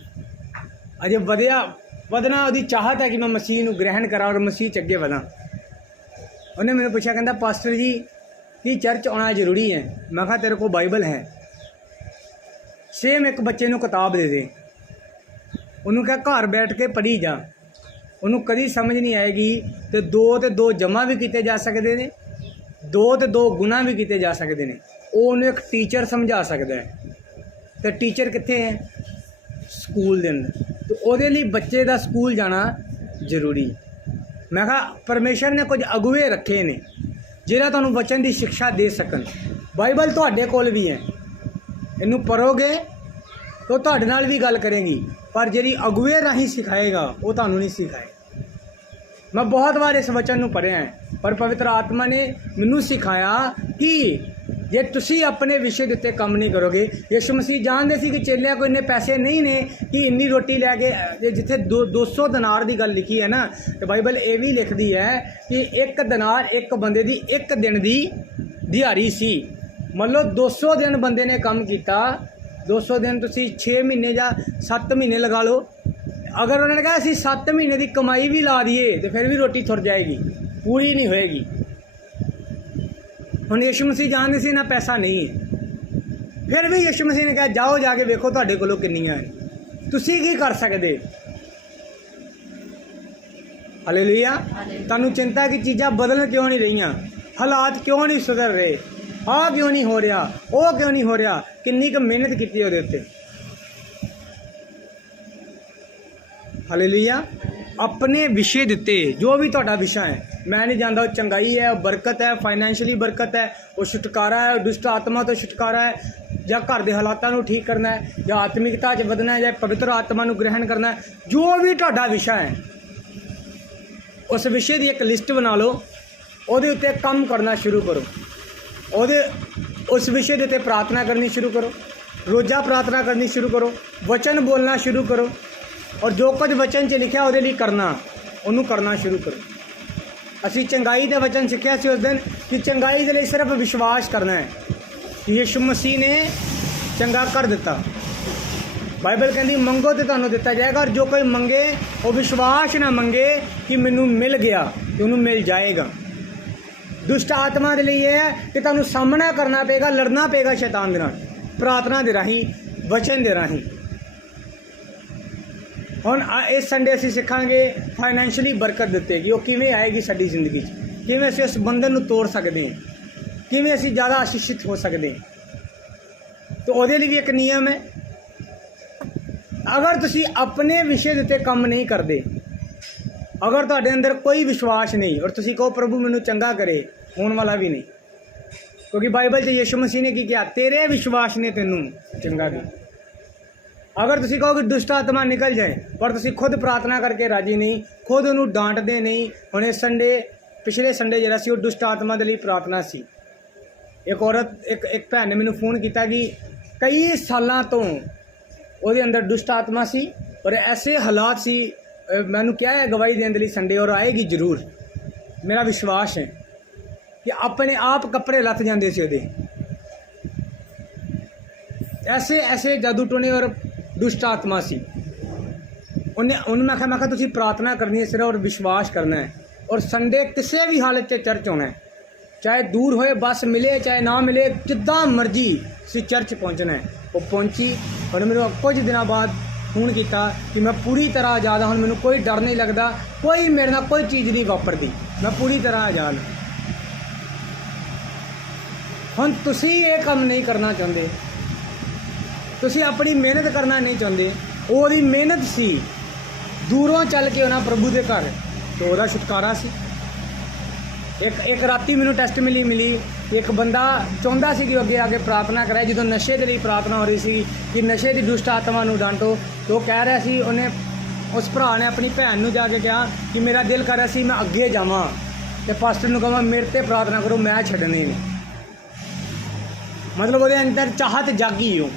ਅਜੇ ਵਧਣਾ ਉਹਦੀ ਚਾਹਤ ਹੈ ਕਿ ਮੈਂ ਮਸੀਹ ਨੂੰ ਗ੍ਰਹਿਣ ਕਰਾਂ ਔਰ ਮਸੀਹ 'ਚ ਅੱਗੇ ਵਧਾਂ। ਉਹਨੇ ਮੈਨੂੰ ਪੁੱਛਿਆ, ਕਹਿੰਦਾ ਪਾਸਟਰ ਜੀ ਕੀ ਚਰਚ ਆਉਣਾ ਜ਼ਰੂਰੀ ਹੈ? ਮੈਂ ਕਿਹਾ ਤੇਰੇ ਕੋਲ ਬਾਈਬਲ ਹੈ? ਸੇਮ ਇੱਕ ਬੱਚੇ ਨੂੰ ਕਿਤਾਬ ਦੇ ਦੇ, ਉਹਨੂੰ ਕਿਹਾ ਘਰ ਬੈਠ ਕੇ ਪੜ੍ਹੀ ਜਾ। ਉਹਨੂੰ ਕਦੀ ਸਮਝ ਨਹੀਂ ਆਏਗੀ ਤੇ 2 ਤੇ 2 ਜਮ੍ਹਾਂ ਵੀ ਕੀਤੇ ਜਾ ਸਕਦੇ ਨੇ, 2 ਤੇ 2 ਗੁਣਾ ਵੀ ਕੀਤੇ ਜਾ ਸਕਦੇ ਨੇ। ਉਹ ਉਹਨੂੰ ਇੱਕ ਟੀਚਰ ਸਮਝਾ ਸਕਦਾ ਹੈ। ਤੇ ਟੀਚਰ ਕਿੱਥੇ ਹੈ? ਸਕੂਲ ਦੇ ਅੰਦਰ। ਤੇ ਉਹਦੇ ਲਈ ਬੱਚੇ ਦਾ ਸਕੂਲ ਜਾਣਾ ਜ਼ਰੂਰੀ। ਮੈਂ ਕਿਹਾ ਪਰਮੇਸ਼ਰ ਨੇ ਕੁਝ ਅਗੂਵੇ ਰੱਖੇ ਨੇ ਜਿਹੜਾ ਤੁਹਾਨੂੰ ਵਚਨ ਦੀ ਸਿੱਖਿਆ ਦੇ ਸਕਣ। ਬਾਈਬਲ ਤੁਹਾਡੇ ਕੋਲ ਵੀ ਹੈ, ਇਹਨੂੰ ਪੜ੍ਹੋਗੇ ਤਾਂ ਤੁਹਾਡੇ ਨਾਲ ਵੀ ਗੱਲ ਕਰੇਗੀ, ਪਰ ਜਿਹੜੀ ਅਗੂਵੇ ਰਾਹੀਂ ਸਿਖਾਏਗਾ ਉਹ ਤੁਹਾਨੂੰ ਨਹੀਂ ਸਿਖਾਏਗਾ। ਮੈਂ ਬਹੁਤ ਵਾਰ ਇਸ ਵਚਨ ਨੂੰ ਪੜ੍ਹਿਆ ਹੈ, ਪਰ ਪਵਿੱਤਰ ਆਤਮਾ ਨੇ ਮੈਨੂੰ ਸਿਖਾਇਆ ਕਿ ਜੇ ਤੁਸੀਂ ਆਪਣੇ ਵਿਸ਼ੇ ਦੇ ਉੱਤੇ ਕੰਮ ਨਹੀਂ ਕਰੋਗੇ। ਯਿਸੂ ਮਸੀਹ ਜਾਣਦੇ ਸੀ ਕਿ ਚੇਲਿਆਂ ਕੋਲ ਇੰਨੇ ਪੈਸੇ ਨਹੀਂ ਨੇ ਕਿ ਇੰਨੀ ਰੋਟੀ ਲੈ ਕੇ, ਜਿੱਥੇ 200 ਦਿਨਾਰ ਦੀ ਗੱਲ ਲਿਖੀ ਹੈ ਨਾ, ਤੇ ਬਾਈਬਲ ਇਹ ਵੀ ਲਿਖਦੀ ਹੈ ਕਿ 1 ਦਿਨਾਰ ਇੱਕ ਬੰਦੇ ਦੀ 1 ਦਿਨ ਦੀ ਦਿਹਾੜੀ ਸੀ। ਮੰਨ ਲਓ 200 ਦਿਨ ਬੰਦੇ ਨੇ ਕੰਮ ਕੀਤਾ, 200 ਦਿਨ ਤੁਸੀਂ 6 ਮਹੀਨੇ ਜਾਂ 7 ਮਹੀਨੇ ਲਗਾ ਲਓ। ਅਗਰ ਉਹਨਾਂ ਨੇ ਕਿਹਾ ਅਸੀਂ 7 ਮਹੀਨੇ ਦੀ ਕਮਾਈ ਵੀ ਲਾ ਦਈਏ ਤੇ ਫਿਰ ਵੀ ਰੋਟੀ ਥੁਰ ਜਾਏਗੀ, ਪੂਰੀ ਨਹੀਂ ਹੋਏਗੀ। ਹੁਣ ਯਿਸੂ ਮਸੀਹ ਜਾਣਦੇ ਸੀ ਨਾ ਪੈਸਾ ਨਹੀਂ ਹੈ, ਫਿਰ ਵੀ ਯਿਸੂ ਮਸੀਹ ਨੇ ਕਿਹਾ ਜਾਓ ਜਾ ਕੇ ਵੇਖੋ ਤੁਹਾਡੇ ਕੋਲੋਂ ਕਿੰਨੀਆਂ ਹੈ, ਤੁਸੀਂ ਕੀ ਕਰ ਸਕਦੇ। ਹਾਲੇਲੂਇਆ। ਤੁਹਾਨੂੰ ਚਿੰਤਾ ਕਿ ਚੀਜ਼ਾਂ ਬਦਲਣ ਕਿਉਂ ਨਹੀਂ ਰਹੀਆਂ, ਹਾਲਾਤ ਕਿਉਂ ਨਹੀਂ ਸੁਧਰ ਰਹੇ, ਆਹ ਕਿਉਂ ਨਹੀਂ ਹੋ ਰਿਹਾ, ਉਹ ਕਿਉਂ ਨਹੀਂ ਹੋ ਰਿਹਾ। ਕਿੰਨੀ ਕੁ ਮਿਹਨਤ ਕੀਤੀ ਉਹਦੇ ਉੱਤੇ। ਹਾਲੇਲੂਇਆ। ਆਪਣੇ ਵਿਸ਼ੇ ਦੇ ਉੱਤੇ, ਜੋ ਵੀ ਤੁਹਾਡਾ ਵਿਸ਼ਾ ਹੈ, ਮੈਂ ਨਹੀਂ ਜਾਣਦਾ ਉਹ ਚੰਗਾਈ ਹੈ, ਉਹ ਬਰਕਤ ਹੈ, ਫਾਈਨੈਂਸ਼ੀਅਲੀ ਬਰਕਤ ਹੈ, ਉਹ ਛੁਟਕਾਰਾ ਹੈ, ਦੁਸ਼ਟ ਆਤਮਾ ਤੋਂ ਛੁਟਕਾਰਾ ਹੈ, ਜਾਂ ਘਰ ਦੇ ਹਾਲਾਤਾਂ ਨੂੰ ਠੀਕ ਕਰਨਾ ਹੈ, ਜਾਂ ਆਤਮਿਕਤਾ 'ਚ ਵਧਣਾ ਹੈ, ਜਾਂ ਪਵਿੱਤਰ ਆਤਮਾ ਨੂੰ ਗ੍ਰਹਿਣ ਕਰਨਾ ਹੈ, ਜੋ ਵੀ ਤੁਹਾਡਾ ਵਿਸ਼ਾ ਹੈ ਉਸ ਵਿਸ਼ੇ ਦੀ ਇੱਕ ਲਿਸਟ ਬਣਾ ਲਓ, ਉਹਦੇ ਉੱਤੇ ਕੰਮ ਕਰਨਾ ਸ਼ੁਰੂ ਕਰੋ। ਉਸ ਵਿਸ਼ੇ ਦੇ ਉੱਤੇ ਪ੍ਰਾਰਥਨਾ ਕਰਨੀ ਸ਼ੁਰੂ ਕਰੋ, ਰੋਜ਼ਾ ਪ੍ਰਾਰਥਨਾ ਕਰਨੀ ਸ਼ੁਰੂ ਕਰੋ, ਵਚਨ ਬੋਲਣਾ ਸ਼ੁਰੂ ਕਰੋ, ਔਰ ਜੋ ਕੁਝ ਵਚਨ 'ਚ ਲਿਖਿਆ ਉਹਦੇ ਲਈ ਕਰਨਾ, ਉਹਨੂੰ ਕਰਨਾ ਸ਼ੁਰੂ ਕਰੋ। ਅਸੀਂ ਚੰਗਾਈ ਦਾ ਵਚਨ ਸਿੱਖਿਆ ਸੀ ਉਸ ਦਿਨ ਕਿ ਚੰਗਾਈ ਦੇ ਲਈ ਸਿਰਫ ਵਿਸ਼ਵਾਸ ਕਰਨਾ ਹੈ। ਯਿਸੂ ਮਸੀਹ ਨੇ ਚੰਗਾ ਕਰ ਦਿੱਤਾ। ਬਾਈਬਲ ਕਹਿੰਦੀ ਮੰਗੋ ਤੇ ਤੁਹਾਨੂੰ ਦਿੱਤਾ ਜਾਏਗਾ, ਔਰ ਜੋ ਕੋਈ ਮੰਗੇ ਉਹ ਵਿਸ਼ਵਾਸ ਨਾ ਮੰਗੇ ਕਿ ਮੈਨੂੰ ਮਿਲ ਗਿਆ ਤੇ ਉਹਨੂੰ ਮਿਲ ਜਾਏਗਾ। ਦੁਸ਼ਟ ਆਤਮਾ ਦੇ ਲਈ ਇਹ ਹੈ ਕਿ ਤੁਹਾਨੂੰ ਸਾਹਮਣਾ ਕਰਨਾ ਪਏਗਾ, ਲੜਨਾ ਪਏਗਾ ਸ਼ੈਤਾਨ ਦੇ ਨਾਲ, ਪ੍ਰਾਰਥਨਾ ਦੇ ਰਾਹੀਂ, ਵਚਨ ਦੇ ਰਾਹੀਂ। ਹੁਣ ਇਸ ਸੰਡੇ ਅਸੀਂ ਸਿੱਖਾਂਗੇ ਫਾਈਨੈਂਸ਼ੀਅਲੀ ਬਰਕਤ ਦਿੱਤੇਗੀ, ਉਹ ਕਿਵੇਂ ਆਏਗੀ ਸਾਡੀ ਜ਼ਿੰਦਗੀ 'ਚ, ਕਿਵੇਂ ਅਸੀਂ ਉਸ ਬੰਧਨ ਨੂੰ ਤੋੜ ਸਕਦੇ ਹਾਂ, ਕਿਵੇਂ ਅਸੀਂ ਜ਼ਿਆਦਾ ਆਸ਼ੀਸ਼ਿਤ ਹੋ ਸਕਦੇ ਹਾਂ। ਤਾਂ ਉਹਦੇ ਲਈ ਵੀ ਇੱਕ ਨਿਯਮ ਹੈ। ਅਗਰ ਤੁਸੀਂ ਆਪਣੇ ਵਿਸ਼ੇ ਦੇ ਉੱਤੇ ਕੰਮ ਨਹੀਂ ਕਰਦੇ, ਅਗਰ ਤੁਹਾਡੇ ਅੰਦਰ ਕੋਈ ਵਿਸ਼ਵਾਸ ਨਹੀਂ ਔਰ ਤੁਸੀਂ ਕਹੋ ਪ੍ਰਭੂ ਮੈਨੂੰ ਚੰਗਾ ਕਰੇ, ਹੋਣ ਵਾਲਾ ਵੀ ਨਹੀਂ। ਕਿਉਂਕਿ ਬਾਈਬਲ 'ਚ ਯਿਸੂ ਮਸੀਹ ਨੇ ਕੀ ਕਿਹਾ? ਤੇਰੇ ਵਿਸ਼ਵਾਸ ਨੇ ਤੈਨੂੰ ਚੰਗਾ ਕੀਤਾ। अगर तुसी कहो कि दुष्ट आत्मा निकल जाए पर तुसी खुद प्रार्थना करके राजी नहीं, खुद उन्होंने डांटते नहीं। हुणे संडे पिछले संडे जरा सी वो दुष्ट आत्मा के लिए प्रार्थना सी। एक औरत एक भैन ने मैनू फोन किया कि कई सालों तो ਉਹਦੇ अंदर दुष्ट आत्मा सी और ऐसे हालात सी। मैनू क्या है गवाही देने के लिए संडे और आएगी जरूर, मेरा विश्वास है कि अपने आप कपड़े लथ जाते थे ਉਹਦੇ। ऐसे ऐसे जादू टोने और दुष्ट आत्मा सी। उन्हें मैं कहा तुसी प्रार्थना करनी है सिर्फ और विश्वास करना है और संडे किसी भी हालत से चर्च होना है, चाहे दूर होए बस मिले चाहे ना मिले, जिद्दां मर्जी सी चर्च पहुँचना है। वो पहुँची और मैंने कुछ दिनों बाद फोन किया कि मैं पूरी तरह आज़ाद हूँ, मैंने कोई डर नहीं लगता, कोई मेरे नाल कोई चीज़ नहीं वापरती, मैं पूरी तरह आज़ाद हूँ। हुण तुसी ये काम नहीं करना चाहते, तुसी अपनी मेहनत करना नहीं चाहते। ओदी मेहनत सी, दूरों चल के उन्हें प्रभु के घर तो वह छुटकारा सी। एक राती मैनू टेस्ट मिली एक बंदा चाहता सी कि अगे आके प्रार्थना कराए, जो नशे के लिए प्रार्थना हो रही सी कि नशे की दुष्ट आत्मा नू डांटो, तो कह रहा सी उन्हें उस भरा ने अपनी भैन नू जाके कहा कि मेरा दिल कर रहा सी मैं अगे जावां ते पास्टर नू कहां मेरे ते प्रार्थना करो, मैं छड्डनी नहीं। मतलब वो अंदर चाहत जागी हो,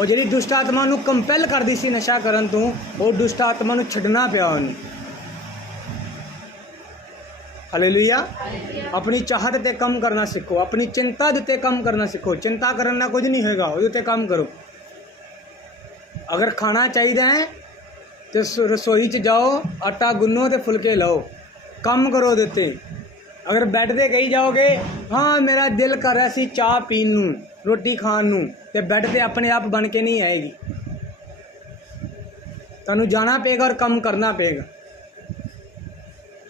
और जी दुष्ट आत्मा नू कंपैल करती सी नशा करन तो वो दुष्ट आत्मा नू छड्डना पिया उन्हें। हालेलुया। अपनी चाहत ते कम करना सीखो, अपनी चिंता दे कम करना सीखो। चिंता करना कुछ नहीं होगा, वो कम करो। अगर खाना चाहिए है तो रसोई च जाओ, आटा गुन्नो तो फुलके लाओ, कम करो देते। अगर बैड ते कही जाओगे हाँ मेरा दिल कर रहा सी चाह पीन नू रोटी खान नू, ते बैड ते अपने आप बन के नहीं आएगी, तुहानू जाना पेगा और कम करना पेगा।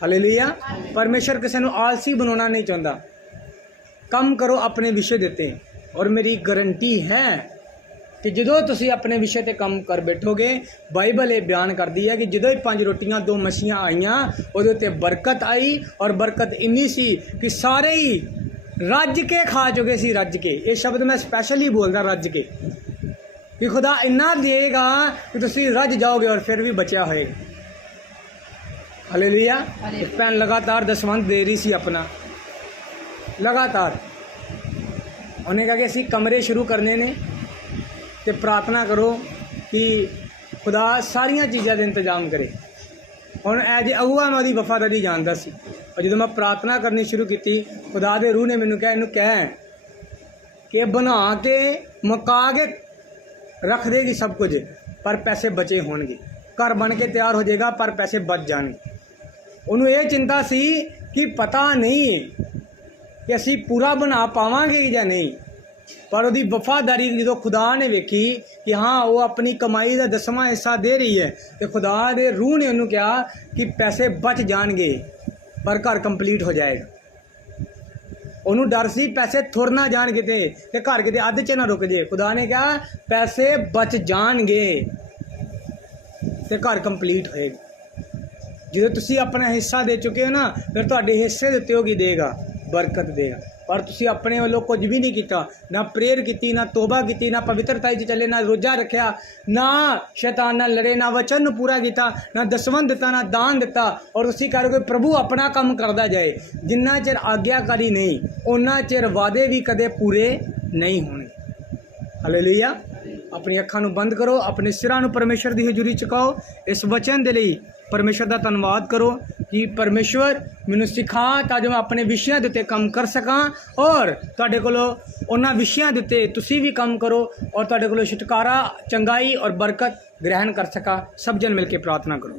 हालेलुया। परमेश्वर किसी को आलसी बनाना नहीं चाहता, कम करो अपने विषय देते। और मेरी गारंटी है कि जो तुसी अपने विषय ते कम कर बैठोगे, बाइबल ये बयान करती है कि जो ही 5 रोटियां 2 मछलियां आईयां उहदे उत्ते बरकत आई, और बरकत इन्नी सी कि सारे ही रज के खा चुके सी। रज के, ये शब्द मैं स्पैशली बोलता, रज के, कि खुदा इन्ना देगा कि तुसी रज जाओगे और फिर भी बचा होएगा। हालेलुया। भैन लगातार दसवंध दे रही सी अपना, लगातार उन्हें कहा कि असी कमरे शुरू करने ने ते प्रार्थना करो कि खुदा सारिया चीज़ों का इंतजाम करे। हुण एज अगुआ मैं उसकी वफादारी जानता सी, और जो मैं प्रार्थना करनी शुरू की, खुदा दे रूह ने मैनू कहा इनू कह कि बना के मुका के रख देगी सब कुछ, पर पैसे बचे होंगे। घर बन के तैयार हो जाएगा पर पैसे बच जाएंगे। उन्होंने ये चिंता सी कि पता नहीं कि असी पूरा बना पावांगे या नहीं, पर उसकी वफादारी जो खुदा ने वेखी कि हाँ वो अपनी कमाई का 10वां हिस्सा दे रही है, तो खुदा के रूह ने उन्होंने कहा कि पैसे बच जाएंगे पर घर कंप्लीट हो जाएगा। उन्होंने डर सी पैसे थुर ना जान किते ते घर किते अध च ना रुक जाए। खुदा ने कहा पैसे बच जाएंगे ते घर कंप्लीट होएगा। जो तुसी अपना हिस्सा दे चुके हो ना, फिर तुहाडे हिस्से दे उत्ते वो की देगा, बरकत देगा। पर तुसी अपने वालों कुछ भी नहीं किया, ना प्रेयर की, ना तोबा की, ना पवित्रता चले, ना रोजा रखा, ना शैतान नाल लड़े, ना वचन पूरा किया, ना दसवंध दिता, ना दान दिता। और तुसी कह रहे हो प्रभु अपना काम करता जाए। जिन्ना चिर आज्ञाकारी नहीं उन्ना चिर वादे भी कदे पूरे नहीं होने। हालेलुया। अपनी अखां नूं बंद करो, अपने सिरां नूं परमेश्वर की हजूरी चुकाओ। इस वचन के लिए परमेश्वर का धन्यवाद करो कि परमेश्वर मैनू सिखा ताकि मैं अपने विषयों के उत्ते काम कर सकां, और तुहाडे कोलों उन्हां विषयों के उत्ते तुसी भी काम करो और तुहाडे कोलों छुटकारा, चंगाई और बरकत ग्रहण कर सका। सब जन मिल के प्रार्थना करो।